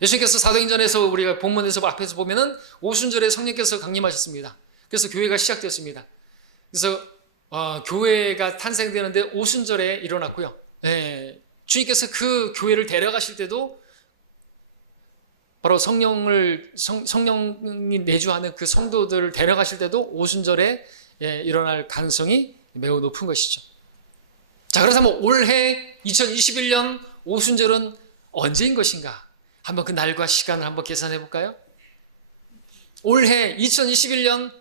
예수님께서 사도행전에서 우리가 본문에서 앞에서 보면은 오순절에 성령께서 강림하셨습니다. 그래서 교회가 시작되었습니다. 그래서 교회가 탄생되는데 오순절에 일어났고요. 주님께서 그 교회를 데려가실 때도 바로 성령이 내주하는 그 성도들을 데려가실 때도 오순절에 일어날 가능성이 매우 높은 것이죠. 자, 그렇다면 올해 2021년 오순절은 언제인 것인가? 한번 그 날과 시간을 한번 계산해 볼까요? 올해 2021년,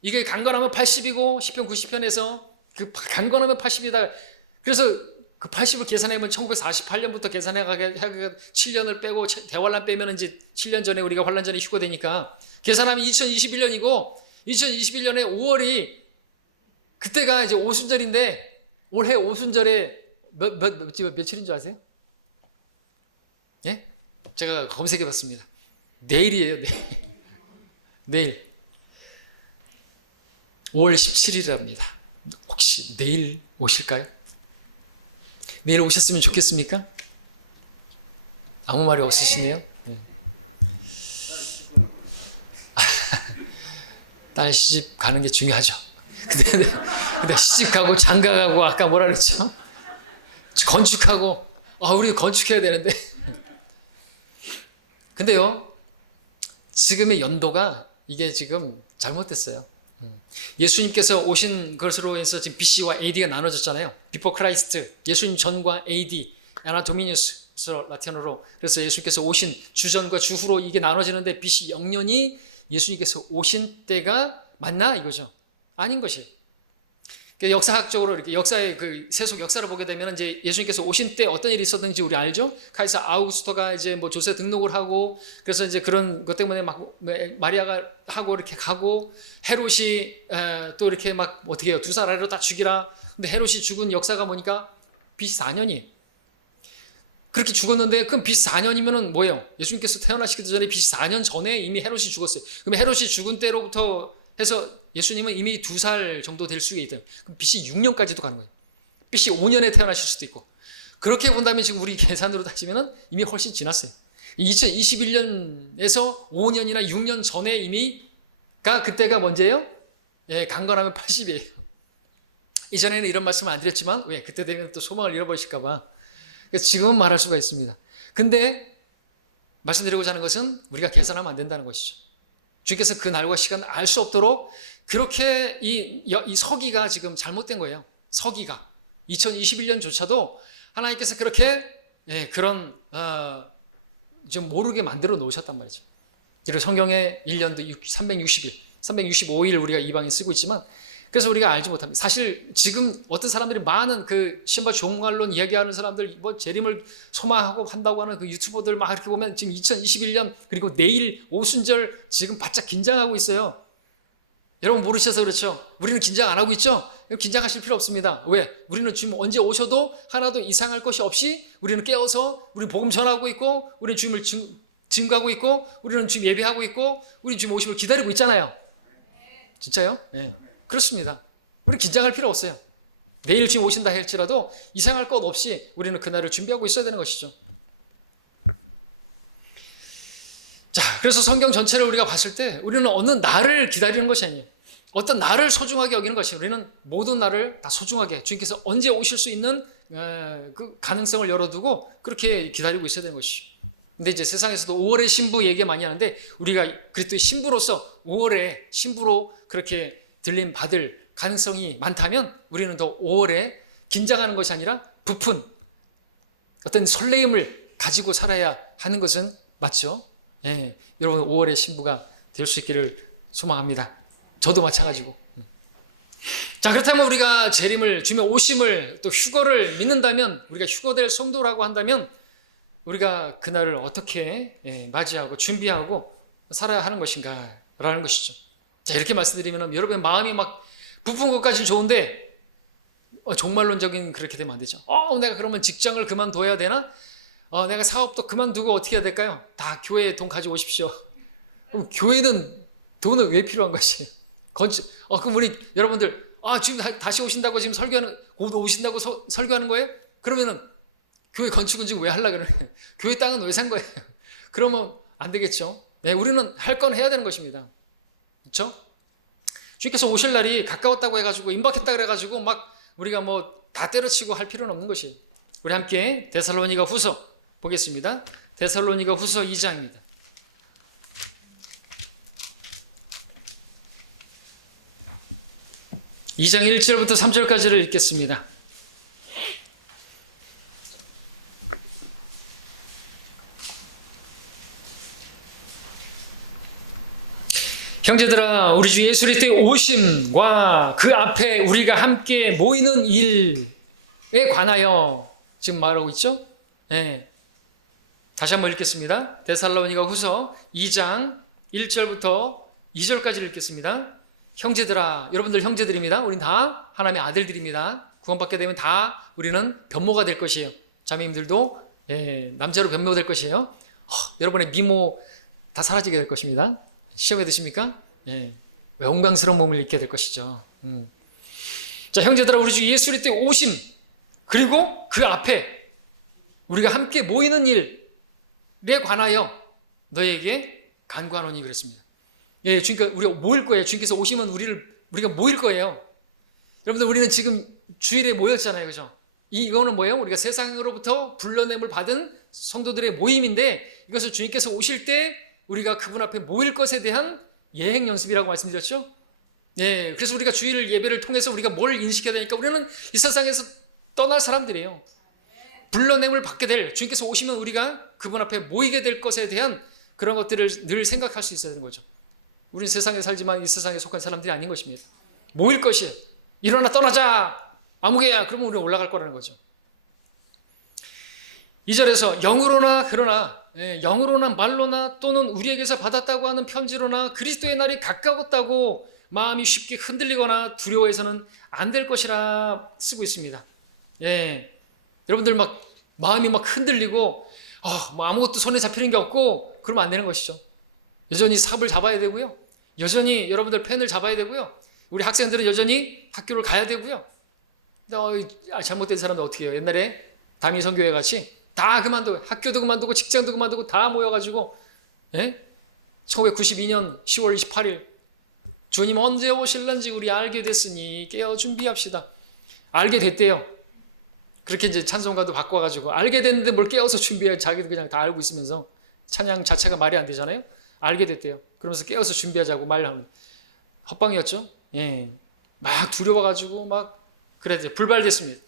이게 강건하면 80이고 10편 90편에서 그 강건하면 80이다. 그래서 그 80을 계산해보면 1948년부터 계산해가게 7년을 빼고 대환란 빼면 이제 7년 전에 우리가 환란 전에 휴거되니까 계산하면 2021년이고, 2021년에 5월이 그때가 이제 오순절인데, 올해 오순절에 며칠인 줄 아세요? 예? 제가 검색해 봤습니다. 내일이에요, 내일. 내일. 5월 17일이랍니다. 혹시 내일 오실까요? 내일 오셨으면 좋겠습니까? 아무 말이 없으시네요. 네. 딸 시집 가는 게 중요하죠. 근데 시집 가고 장가 가고 아까 뭐라 그랬죠? 건축하고, 우리 건축해야 되는데. 근데요, 지금의 연도가 이게 지금 잘못됐어요. 예수님께서 오신 것으로 해서 지금 BC와 AD가 나눠졌잖아요. Before Christ, 예수님 전과 AD, Anno Dominus, 라틴어로. 그래서 예수님께서 오신 주전과 주후로 이게 나눠지는데, BC 0년이 예수님께서 오신 때가 맞나 이거죠. 아닌 것이. 역사학적으로 이렇게 역사의 그 세속 역사를 보게 되면 이제 예수님께서 오신 때 어떤 일이 있었는지 우리 알죠? 카이사 아우구스토가 이제 뭐 조세 등록을 하고, 그래서 이제 그런 것 때문에 막 마리아가 하고 이렇게 가고, 헤롯이 또 이렇게 막 어떻게 해요? 2살 아래로 다 죽이라. 근데 헤롯이 죽은 역사가 뭐니까 BC 4년이. 그렇게 죽었는데, 그럼 BC 4년이면은 뭐예요? 예수님께서 태어나시기 전에 BC 4년 전에 이미 헤롯이 죽었어요. 그럼 헤롯이 죽은 때로부터 해서 예수님은 이미 2살 정도 될 수가 있대요. 그럼 BC 6년까지도 가는 거예요. BC 5년에 태어나실 수도 있고. 그렇게 본다면 지금 우리 계산으로 따지면 이미 훨씬 지났어요. 2021년에서 5년이나 6년 전에 이미가 그때가 언제예요? 강건하면 80이에요. 이전에는 이런 말씀을 안 드렸지만, 왜? 그때 되면 또 소망을 잃어버리실까 봐. 그래서 지금은 말할 수가 있습니다. 근데 말씀드리고자 하는 것은 우리가 계산하면 안 된다는 것이죠. 주께서 그 날과 시간을 알 수 없도록 그렇게 이 서기가 지금 잘못된 거예요. 서기가 2021년조차도 하나님께서 그렇게 그런 좀 모르게 만들어 놓으셨단 말이죠. 그리고 성경에 1년도 360일, 365일 우리가 이방인 쓰고 있지만, 그래서 우리가 알지 못합니다. 사실 지금 어떤 사람들이 많은 그 신발 종말론 이야기하는 사람들, 뭐 재림을 소망하고 한다고 하는 그 유튜버들 막 이렇게 보면 지금 2021년 그리고 내일 오순절 지금 바짝 긴장하고 있어요. 여러분 모르셔서 그렇죠. 우리는 긴장 안 하고 있죠. 긴장하실 필요 없습니다. 왜? 우리는 주님 언제 오셔도 하나도 이상할 것이 없이 우리는 깨어서 우리는 복음 전하고 있고, 우리는 주님을 증거하고 있고, 우리는 주님 예배하고 있고, 우리는 주님 오심을 기다리고 있잖아요. 진짜요? 네. 그렇습니다. 우리 긴장할 필요 없어요. 내일 주님 오신다 할지라도 이상할 것 없이 우리는 그날을 준비하고 있어야 되는 것이죠. 자, 그래서 성경 전체를 우리가 봤을 때 우리는 어느 날을 기다리는 것이 아니에요. 어떤 날을 소중하게 여기는 것이에요. 우리는 모든 날을 다 소중하게 주님께서 언제 오실 수 있는 그 가능성을 열어두고 그렇게 기다리고 있어야 되는 것이죠. 근데 이제 세상에서도 5월의 신부 얘기 많이 하는데 우리가 그리스도의 신부로서 5월의 신부로 그렇게 들림 받을 가능성이 많다면 우리는 더 5월에 긴장하는 것이 아니라 부푼 어떤 설레임을 가지고 살아야 하는 것은 맞죠? 예, 여러분 5월의 신부가 될 수 있기를 소망합니다. 저도 마찬가지고. 자, 그렇다면 우리가 재림을, 주님의 오심을, 또 휴거를 믿는다면, 우리가 휴거될 성도라고 한다면 우리가 그날을 어떻게 맞이하고 준비하고 살아야 하는 것인가 라는 것이죠. 자, 이렇게 말씀드리면 여러분의 마음이 막 부푼 것까지는 좋은데 종말론적인 그렇게 되면 안 되죠. 내가 그러면 직장을 그만둬야 되나? 내가 사업도 그만두고 어떻게 해야 될까요? 다 교회에 돈 가지고 오십시오. 그럼 교회는 돈은 왜 필요한 것이에요? 그럼 우리 여러분들 지금 다시 오신다고 지금 설교하는 곧 오신다고 설교하는 거예요? 그러면은 교회 건축은 지금 왜 하려고 그러냐? 교회 땅은 왜 산 거예요? 그러면 안 되겠죠. 네, 우리는 할 건 해야 되는 것입니다. 그렇죠? 주님께서 오실 날이 가까웠다고 해가지고 임박했다 그래가지고 막 우리가 뭐 다 때려치고 할 필요는 없는 것이에요. 우리 함께 데살로니가 후서 보겠습니다. 데살로니가 후서 2장입니다. 2장 1절부터 3절까지를 읽겠습니다. 형제들아, 우리 주 예수 그리스도의 오심과 그 앞에 우리가 함께 모이는 일에 관하여 지금 말하고 있죠? 네. 다시 한번 읽겠습니다. 데살로니가 후서 2장 1절부터 2절까지 읽겠습니다. 형제들아, 여러분들 형제들입니다. 우린 다 하나님의 아들들입니다. 구원받게 되면 다 우리는 변모가 될 것이에요. 자매님들도 남자로 변모될 것이에요. 여러분의 미모 다 사라지게 될 것입니다. 시험에 드십니까? 영광스러운 몸을 입게 될 것이죠. 자, 형제들아, 우리 주 예수 그리스도의 오심 그리고 그 앞에 우리가 함께 모이는 일에 관하여 너에게 간구하노니 그랬습니다. 주님께서 우리가 모일 거예요. 주님께서 오시면 우리가 모일 거예요. 여러분들, 우리는 지금 주일에 모였잖아요, 그죠? 이거는 뭐예요? 우리가 세상으로부터 불러냄을 받은 성도들의 모임인데 이것을 주님께서 오실 때 우리가 그분 앞에 모일 것에 대한 예행 연습이라고 말씀드렸죠? 그래서 우리가 주일 예배를 통해서 우리가 뭘 인식해야 되니까 우리는 이 세상에서 떠날 사람들이에요. 불러냄을 받게 될, 주님께서 오시면 우리가 그분 앞에 모이게 될 것에 대한 그런 것들을 늘 생각할 수 있어야 되는 거죠. 우리는 세상에 살지만 이 세상에 속한 사람들이 아닌 것입니다. 모일 것이에요. 일어나 떠나자, 아무개야. 그러면 우리는 올라갈 거라는 거죠. 2절에서 영으로나 말로나 또는 우리에게서 받았다고 하는 편지로나 그리스도의 날이 가까웠다고 마음이 쉽게 흔들리거나 두려워해서는 안 될 것이라 쓰고 있습니다. 여러분들 마음이 흔들리고 뭐 아무것도 손에 잡히는 게 없고 그러면 안 되는 것이죠. 여전히 삽을 잡아야 되고요. 여전히 여러분들 펜을 잡아야 되고요. 우리 학생들은 여전히 학교를 가야 되고요. 잘못된 사람들 어떻게 해요? 옛날에 담임 선교회 같이 다 그만두고 학교도 그만두고 직장도 그만두고 다 모여가지고 1992년 10월 28일 주님 언제 오실런지 우리 알게 됐으니 깨어 준비합시다. 알게 됐대요. 그렇게 이제 찬송가도 바꿔가지고 알게 됐는데 뭘 깨어서 준비해. 자기도 그냥 다 알고 있으면서 찬양 자체가 말이 안 되잖아요. 알게 됐대요. 그러면서 깨어서 준비하자고 말하는 헛방이었죠. 막 두려워가지고 그래도 불발됐습니다.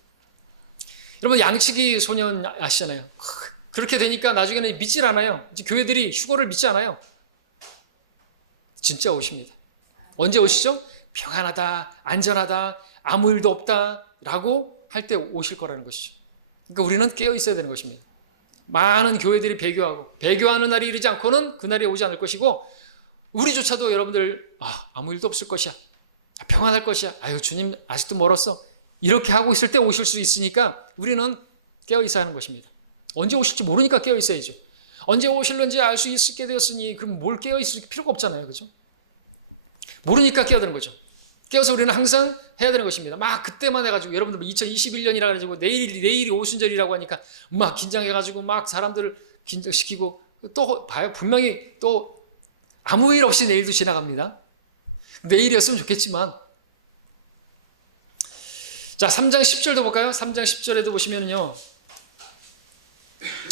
여러분 양치기 소년 아시잖아요. 그렇게 되니까 나중에는 믿질 않아요. 이제 교회들이 휴거를 믿지 않아요. 진짜 오십니다. 언제 오시죠? 평안하다, 안전하다, 아무 일도 없다 라고 할 때 오실 거라는 것이죠. 그러니까 우리는 깨어 있어야 되는 것입니다. 많은 교회들이 배교하는 날이 이르지 않고는 그 날이 오지 않을 것이고 우리조차도 여러분들 아무 일도 없을 것이야. 평안할 것이야. 주님 아직도 멀었어. 이렇게 하고 있을 때 오실 수 있으니까 우리는 깨어 있어야 하는 것입니다. 언제 오실지 모르니까 깨어 있어야죠. 언제 오실는지 알 수 있게 되었으니 그럼 뭘 깨어 있을 필요가 없잖아요. 그죠? 모르니까 깨어야 되는 거죠. 깨어서 우리는 항상 해야 되는 것입니다. 그때만 해가지고 여러분들 2021년이라 가지고 내일이 오순절이라고 하니까 긴장해가지고 사람들을 긴장시키고 또 봐요. 분명히 또 아무 일 없이 내일도 지나갑니다. 내일이었으면 좋겠지만. 자, 3장 10절도 볼까요? 3장 10절에도 보시면요.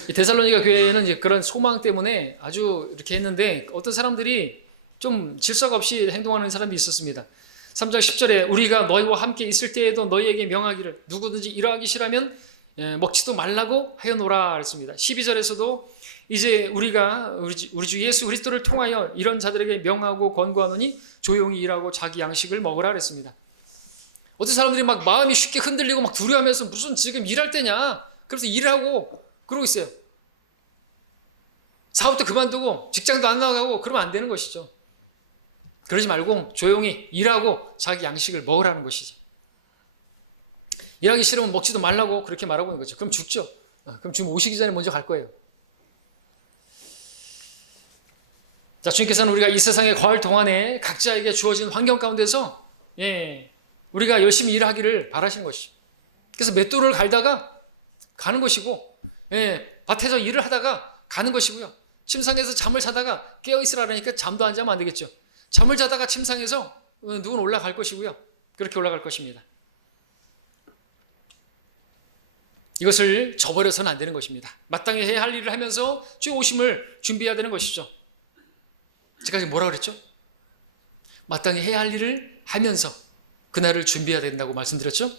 이 데살로니가 교회는 이제 그런 소망 때문에 아주 이렇게 했는데 어떤 사람들이 좀 질서가 없이 행동하는 사람이 있었습니다. 3장 10절에 우리가 너희와 함께 있을 때에도 너희에게 명하기를 누구든지 이러하기 싫으면 먹지도 말라고 하여노라 그랬습니다. 12절에서도 이제 우리가 우리 주 예수 그리스도를 통하여 이런 자들에게 명하고 권고하노니 조용히 일하고 자기 양식을 먹으라 그랬습니다. 어떤 사람들이 막 마음이 쉽게 흔들리고 막 두려워하면서 무슨 지금 일할 때냐 그래서 일하고 그러고 있어요. 사업도 그만두고 직장도 안 나가고 그러면 안 되는 것이죠. 그러지 말고 조용히 일하고 자기 양식을 먹으라는 것이죠. 일하기 싫으면 먹지도 말라고 그렇게 말하고 있는 거죠. 그럼 죽죠. 그럼 주님 오시기 전에 먼저 갈 거예요. 자, 주님께서는 우리가 이 세상에 거할 동안에 각자에게 주어진 환경 가운데서 우리가 열심히 일하기를 바라시는 것이죠. 그래서 맷돌을 갈다가 가는 것이고 밭에서 일을 하다가 가는 것이고요. 침상에서 잠을 자다가 깨어있으라니까 잠도 안 자면 안 되겠죠. 잠을 자다가 침상에서 누군 올라갈 것이고요. 그렇게 올라갈 것입니다. 이것을 저버려서는 안 되는 것입니다. 마땅히 해야 할 일을 하면서 주의 오심을 준비해야 되는 것이죠. 제가 지금 뭐라 그랬죠? 마땅히 해야 할 일을 하면서 그날을 준비해야 된다고 말씀드렸죠?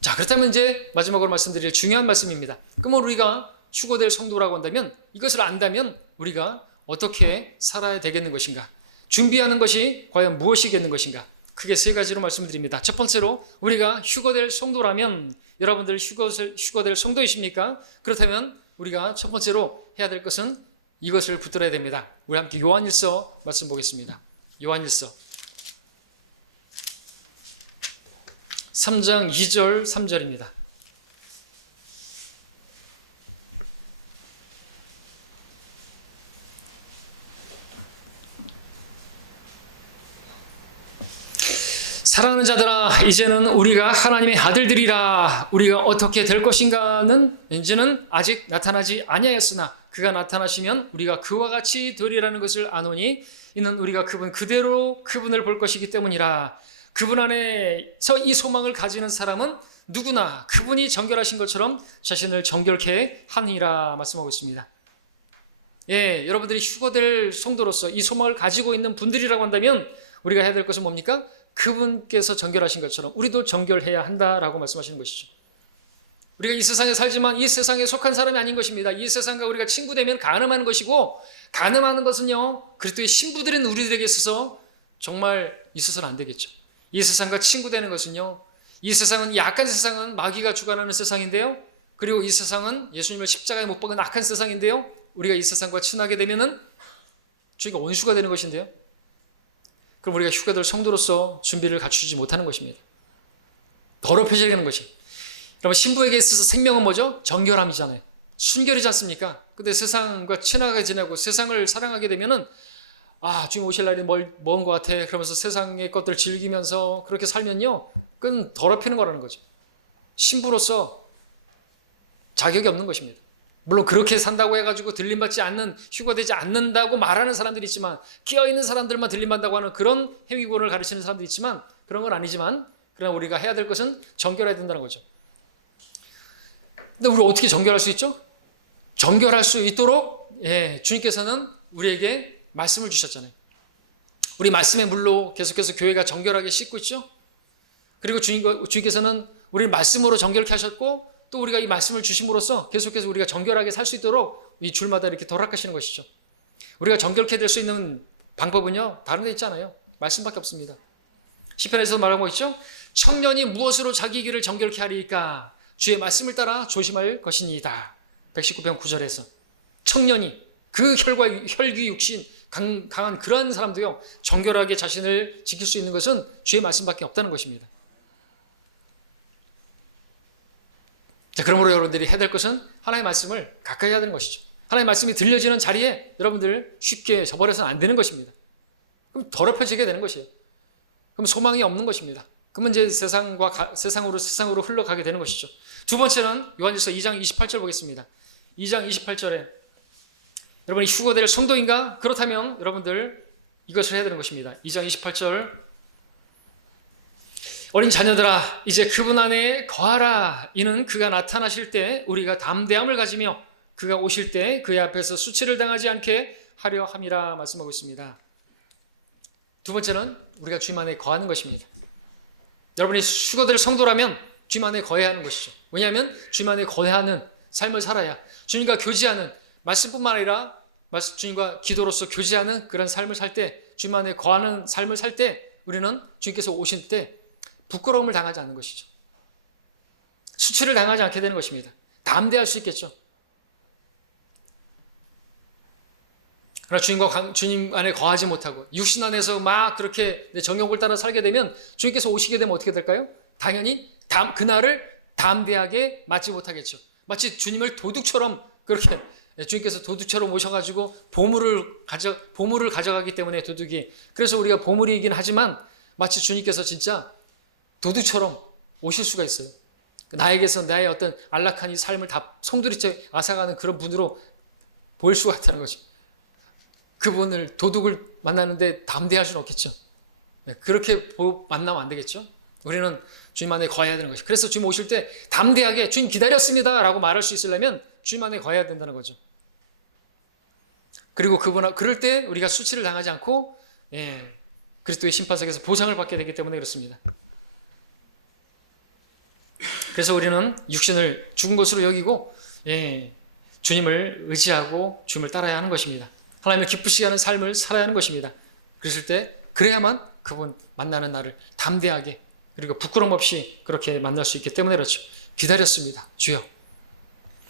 자, 그렇다면 이제 마지막으로 말씀드릴 중요한 말씀입니다. 그러면 우리가 휴거될 성도라고 한다면 이것을 안다면 우리가 어떻게 살아야 되겠는 것인가? 준비하는 것이 과연 무엇이겠는 것인가? 크게 세 가지로 말씀드립니다. 첫 번째로 우리가 휴거될 성도라면 여러분들 휴거될 성도이십니까? 그렇다면 우리가 첫 번째로 해야 될 것은 이것을 붙들어야 됩니다. 우리 함께 요한일서 말씀 보겠습니다. 요한일서 3장 2절 3절입니다. 사랑하는 자들아, 이제는 우리가 하나님의 아들들이라. 우리가 어떻게 될 것인가는 이제는 아직 나타나지 아니하였으나 그가 나타나시면 우리가 그와 같이 되리라는 것을 아노니 이는 우리가 그분 그대로 그분을 볼 것이기 때문이라. 그분 안에서 이 소망을 가지는 사람은 누구나 그분이 정결하신 것처럼 자신을 정결케 하니라 말씀하고 있습니다. 여러분들이 휴거될 성도로서 이 소망을 가지고 있는 분들이라고 한다면 우리가 해야 될 것은 뭡니까? 그분께서 정결하신 것처럼 우리도 정결해야 한다라고 말씀하시는 것이죠. 우리가 이 세상에 살지만 이 세상에 속한 사람이 아닌 것입니다. 이 세상과 우리가 친구 되면 간음하는 것이고, 간음하는 것은요 그리스도의 신부들인 우리들에게 있어서 정말 있어서는 안 되겠죠. 이 세상과 친구 되는 것은요, 이 세상은, 이 악한 세상은 마귀가 주관하는 세상인데요, 그리고 이 세상은 예수님을 십자가에 못 박은 악한 세상인데요, 우리가 이 세상과 친하게 되면은 저희가 원수가 되는 것인데요, 그럼 우리가 휴가될 성도로서 준비를 갖추지 못하는 것입니다. 더럽혀지게 되는 것이. 여러분, 신부에게 있어서 생명은 뭐죠? 정결함이잖아요. 순결이지 않습니까? 근데 세상과 친하게 지내고 세상을 사랑하게 되면은 주님 오실 날이 먼 것 같아. 그러면서 세상의 것들 즐기면서 그렇게 살면요, 그건 더럽히는 거라는 거죠. 신부로서 자격이 없는 것입니다. 물론 그렇게 산다고 해가지고 들림받지 않는, 휴거되지 않는다고 말하는 사람들이 있지만, 깨어있는 사람들만 들림받는다고 하는 그런 행위권을 가르치는 사람들이 있지만, 그런 건 아니지만, 그러나 우리가 해야 될 것은 정결해야 된다는 거죠. 근데 우리 어떻게 정결할 수 있죠? 정결할 수 있도록 주님께서는 우리에게 말씀을 주셨잖아요. 우리 말씀의 물로 계속해서 교회가 정결하게 씻고 있죠. 그리고 주님께서는 우리를 말씀으로 정결케 하셨고, 또 우리가 이 말씀을 주심으로써 계속해서 우리가 정결하게 살 수 있도록 이 줄마다 이렇게 허락하시는 것이죠. 우리가 정결케 될 수 있는 방법은요, 다른 데 있잖아요. 말씀밖에 없습니다. 시편에서 말하고 있죠. 청년이 무엇으로 자기 길을 정결케 하리까? 주의 말씀을 따라 조심할 것이니이다. 119편 9절에서 청년이, 그 혈기 육신 강한 그러한 사람도요, 정결하게 자신을 지킬 수 있는 것은 주의 말씀밖에 없다는 것입니다. 자, 그러므로 여러분들이 해야 될 것은 하나님의 말씀을 가까이 해야 되는 것이죠. 하나님의 말씀이 들려지는 자리에 여러분들 쉽게 저버려서는 안 되는 것입니다. 그럼 더럽혀지게 되는 것이에요. 그럼 소망이 없는 것입니다. 그러면 이제 세상으로 흘러가게 되는 것이죠. 두 번째는 요한일서 2장 28절 보겠습니다. 2장 28절에 여러분이 휴거될 성도인가? 그렇다면 여러분들 이것을 해야 되는 것입니다. 2장 28절 어린 자녀들아 이제 그분 안에 거하라. 이는 그가 나타나실 때 우리가 담대함을 가지며 그가 오실 때 그의 앞에서 수치를 당하지 않게 하려 함이라 말씀하고 있습니다. 두 번째는 우리가 주님 안에 거하는 것입니다. 여러분이 휴거될 성도라면 주님 안에 거해야 하는 것이죠. 왜냐하면 주님 안에 거해하는 삶을 살아야 주님과 교제하는 말씀뿐만 아니라 주님과 기도로서 교제하는 그런 삶을 살 때, 주님 안에 거하는 삶을 살 때 우리는 주님께서 오실 때 부끄러움을 당하지 않는 것이죠. 수치를 당하지 않게 되는 것입니다. 담대할 수 있겠죠. 그러나 주님 안에 거하지 못하고 육신 안에서 막 그렇게 정욕을 따라 살게 되면 주님께서 오시게 되면 어떻게 될까요? 당연히 그날을 담대하게 맞지 못하겠죠. 마치 주님을 도둑처럼 그렇게 주님께서 도둑처럼 오셔가지고 보물을 가져가기 때문에 도둑이, 그래서 우리가 보물이긴 하지만 마치 주님께서 진짜 도둑처럼 오실 수가 있어요. 나에게서 나의 어떤 안락한 이 삶을 다 송두리째 앗아가는 그런 분으로 보일 수가 있다는 거죠. 그분을 도둑을 만나는데 담대할 수는 없겠죠. 그렇게 만나면 안 되겠죠. 우리는 주님 안에 거해야 되는 것이죠. 그래서 주님 오실 때 담대하게 주님 기다렸습니다 라고 말할 수 있으려면 주님 안에 거해야 된다는 거죠. 그리고 그럴 때 우리가 수치를 당하지 않고 그리스도의 심판석에서 보상을 받게 되기 때문에 그렇습니다. 그래서 우리는 육신을 죽은 것으로 여기고 주님을 의지하고 주님을 따라야 하는 것입니다. 하나님을 기쁘시게 하는 삶을 살아야 하는 것입니다. 그랬을 때 그래야만 그분 만나는 날을 담대하게 그리고 부끄럼 없이 그렇게 만날 수 있기 때문에 그렇죠. 기다렸습니다. 주여.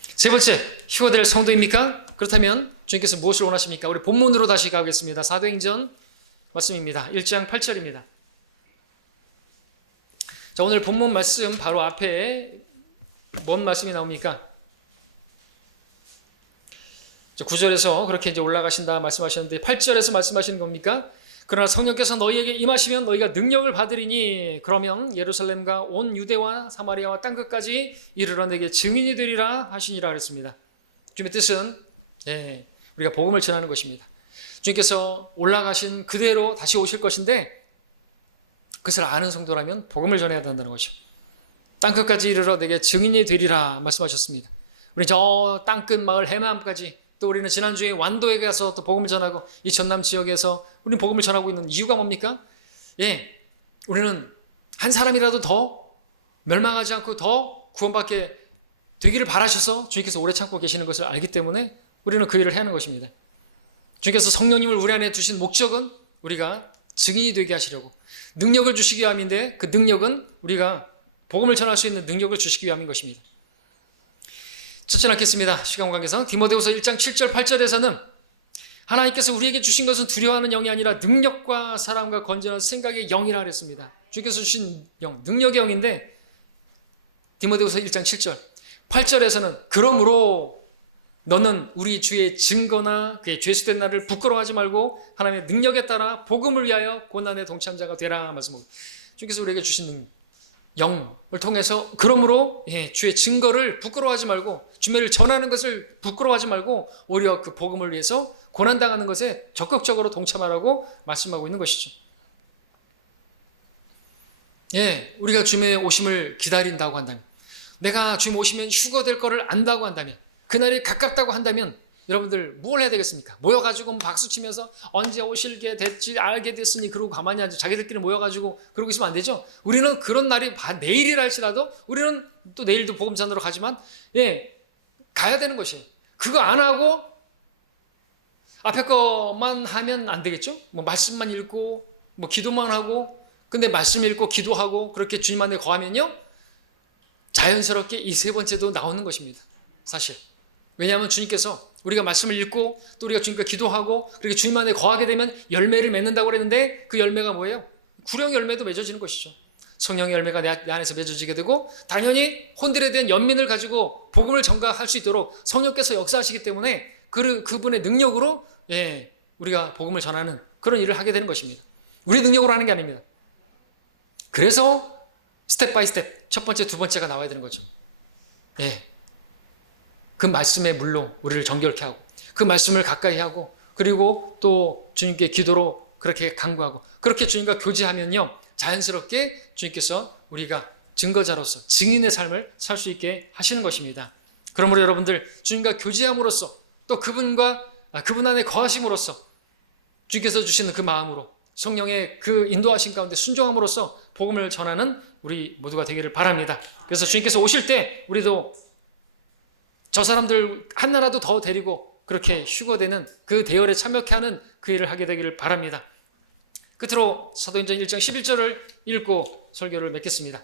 세 번째, 휴거될 성도입니까? 그렇다면 주님께서 무엇을 원하십니까? 우리 본문으로 다시 가보겠습니다. 사도행전 말씀입니다. 1장 8절입니다. 자, 오늘 본문 말씀 바로 앞에 뭔 말씀이 나옵니까? 9절에서 그렇게 이제 올라가신다 말씀하셨는데 8절에서 말씀하시는 겁니까? 그러나 성령께서 너희에게 임하시면 너희가 능력을 받으리니 그러면 예루살렘과 온 유대와 사마리아와 땅끝까지 이르러 내게 증인이 되리라 하시니라 그랬습니다. 주님의 뜻은 우리가 복음을 전하는 것입니다. 주님께서 올라가신 그대로 다시 오실 것인데 그것을 아는 성도라면 복음을 전해야 된다는 것이죠. 땅끝까지 이르러 내게 증인이 되리라 말씀하셨습니다. 우리 저 땅끝 마을 해마암까지, 또 우리는 지난주에 완도에 가서 또 복음을 전하고 이 전남 지역에서 우리는 복음을 전하고 있는 이유가 뭡니까? 우리는 한 사람이라도 더 멸망하지 않고 더 구원받게 되기를 바라셔서 주님께서 오래 참고 계시는 것을 알기 때문에 우리는 그 일을 해야 하는 것입니다. 주님께서 성령님을 우리 안에 두신 목적은 우리가 증인이 되게 하시려고 능력을 주시기 위함인데, 그 능력은 우리가 복음을 전할 수 있는 능력을 주시기 위함인 것입니다. 첫째 않겠습니다. 시간 관계상 디모데후서 1장 7절 8절에서는 하나님께서 우리에게 주신 것은 두려워하는 영이 아니라 능력과 사랑과 건전한 생각의 영이라 그랬습니다. 주께서 주신 영, 능력의 영인데 디모데후서 1장 7절 8절에서는 그러므로 너는 우리 주의 증거나 그의 죄수된 날을 부끄러워하지 말고 하나님의 능력에 따라 복음을 위하여 고난의 동참자가 되라 말씀하고, 주께서 우리에게 주신 영을 통해서 그러므로 주의 증거를 부끄러워하지 말고 주님을 전하는 것을 부끄러워하지 말고 오히려 그 복음을 위해서 고난당하는 것에 적극적으로 동참하라고 말씀하고 있는 것이죠. 우리가 주님의 오심을 기다린다고 한다면, 내가 주님 오시면 휴거될 거를 안다고 한다면, 그날이 가깝다고 한다면 여러분들 뭘 해야 되겠습니까? 모여가지고 박수치면서 언제 오실게 됐지 알게 됐으니 그러고 가만히 앉아 자기들끼리 모여가지고 그러고 있으면 안 되죠. 우리는 그런 날이 내일이라 할지라도 우리는 또 내일도 복음 전하러 가지만 가야 되는 것이에요. 그거 안 하고 앞에 것만 하면 안 되겠죠. 뭐 말씀만 읽고 뭐 기도만 하고, 근데 말씀 읽고 기도하고 그렇게 주님 안에 거하면요 자연스럽게 이 세 번째도 나오는 것입니다. 사실 왜냐하면 주님께서 우리가 말씀을 읽고 또 우리가 주님과 기도하고 그렇게 주님 안에 거하게 되면 열매를 맺는다고 그랬는데 그 열매가 뭐예요? 구령 열매도 맺어지는 것이죠. 성령의 열매가 내 안에서 맺어지게 되고, 당연히 혼들에 대한 연민을 가지고 복음을 전가할 수 있도록 성령께서 역사하시기 때문에 그분의 능력으로 우리가 복음을 전하는 그런 일을 하게 되는 것입니다. 우리 능력으로 하는 게 아닙니다. 그래서 스텝 바이 스텝 첫 번째, 두 번째가 나와야 되는 거죠. 그 말씀의 물로 우리를 정결케 하고 그 말씀을 가까이 하고 그리고 또 주님께 기도로 그렇게 간구하고 그렇게 주님과 교제하면요 자연스럽게 주님께서 우리가 증거자로서 증인의 삶을 살 수 있게 하시는 것입니다. 그러므로 여러분들 주님과 교제함으로써 또 그분 안에 거하심으로써 주께서 주시는 그 마음으로 성령의 그 인도하심 가운데 순종함으로써 복음을 전하는 우리 모두가 되기를 바랍니다. 그래서 주님께서 오실 때 우리도 저 사람들 하나라도 더 데리고 그렇게 휴거되는 그 대열에 참여케 하는 그 일을 하게 되기를 바랍니다. 끝으로 사도행전 1장 11절을 읽고 설교를 맺겠습니다.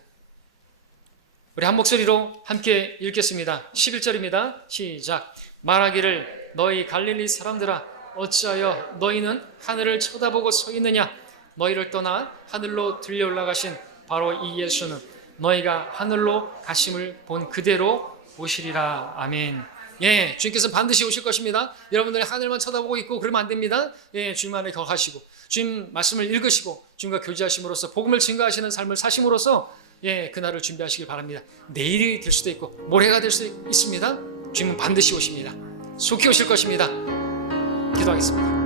우리 한 목소리로 함께 읽겠습니다. 11절입니다. 시작. 말하기를 너희 갈릴리 사람들아 어찌하여 너희는 하늘을 쳐다보고 서 있느냐. 너희를 떠나 하늘로 들려 올라가신 바로 이 예수는 너희가 하늘로 가심을 본 그대로 오시리라. 아멘. 예, 주님께서 반드시 오실 것입니다. 여러분들이 하늘만 쳐다보고 있고 그러면 안 됩니다. 예, 주님 안에 거하시고 주님 말씀을 읽으시고 주님과 교제하심으로써 복음을 증거하시는 삶을 사심으로써 예, 그날을 준비하시길 바랍니다. 내일이 될 수도 있고 모레가 될 수 있습니다. 주님은 반드시 오십니다. 속히 오실 것입니다. 기도하겠습니다.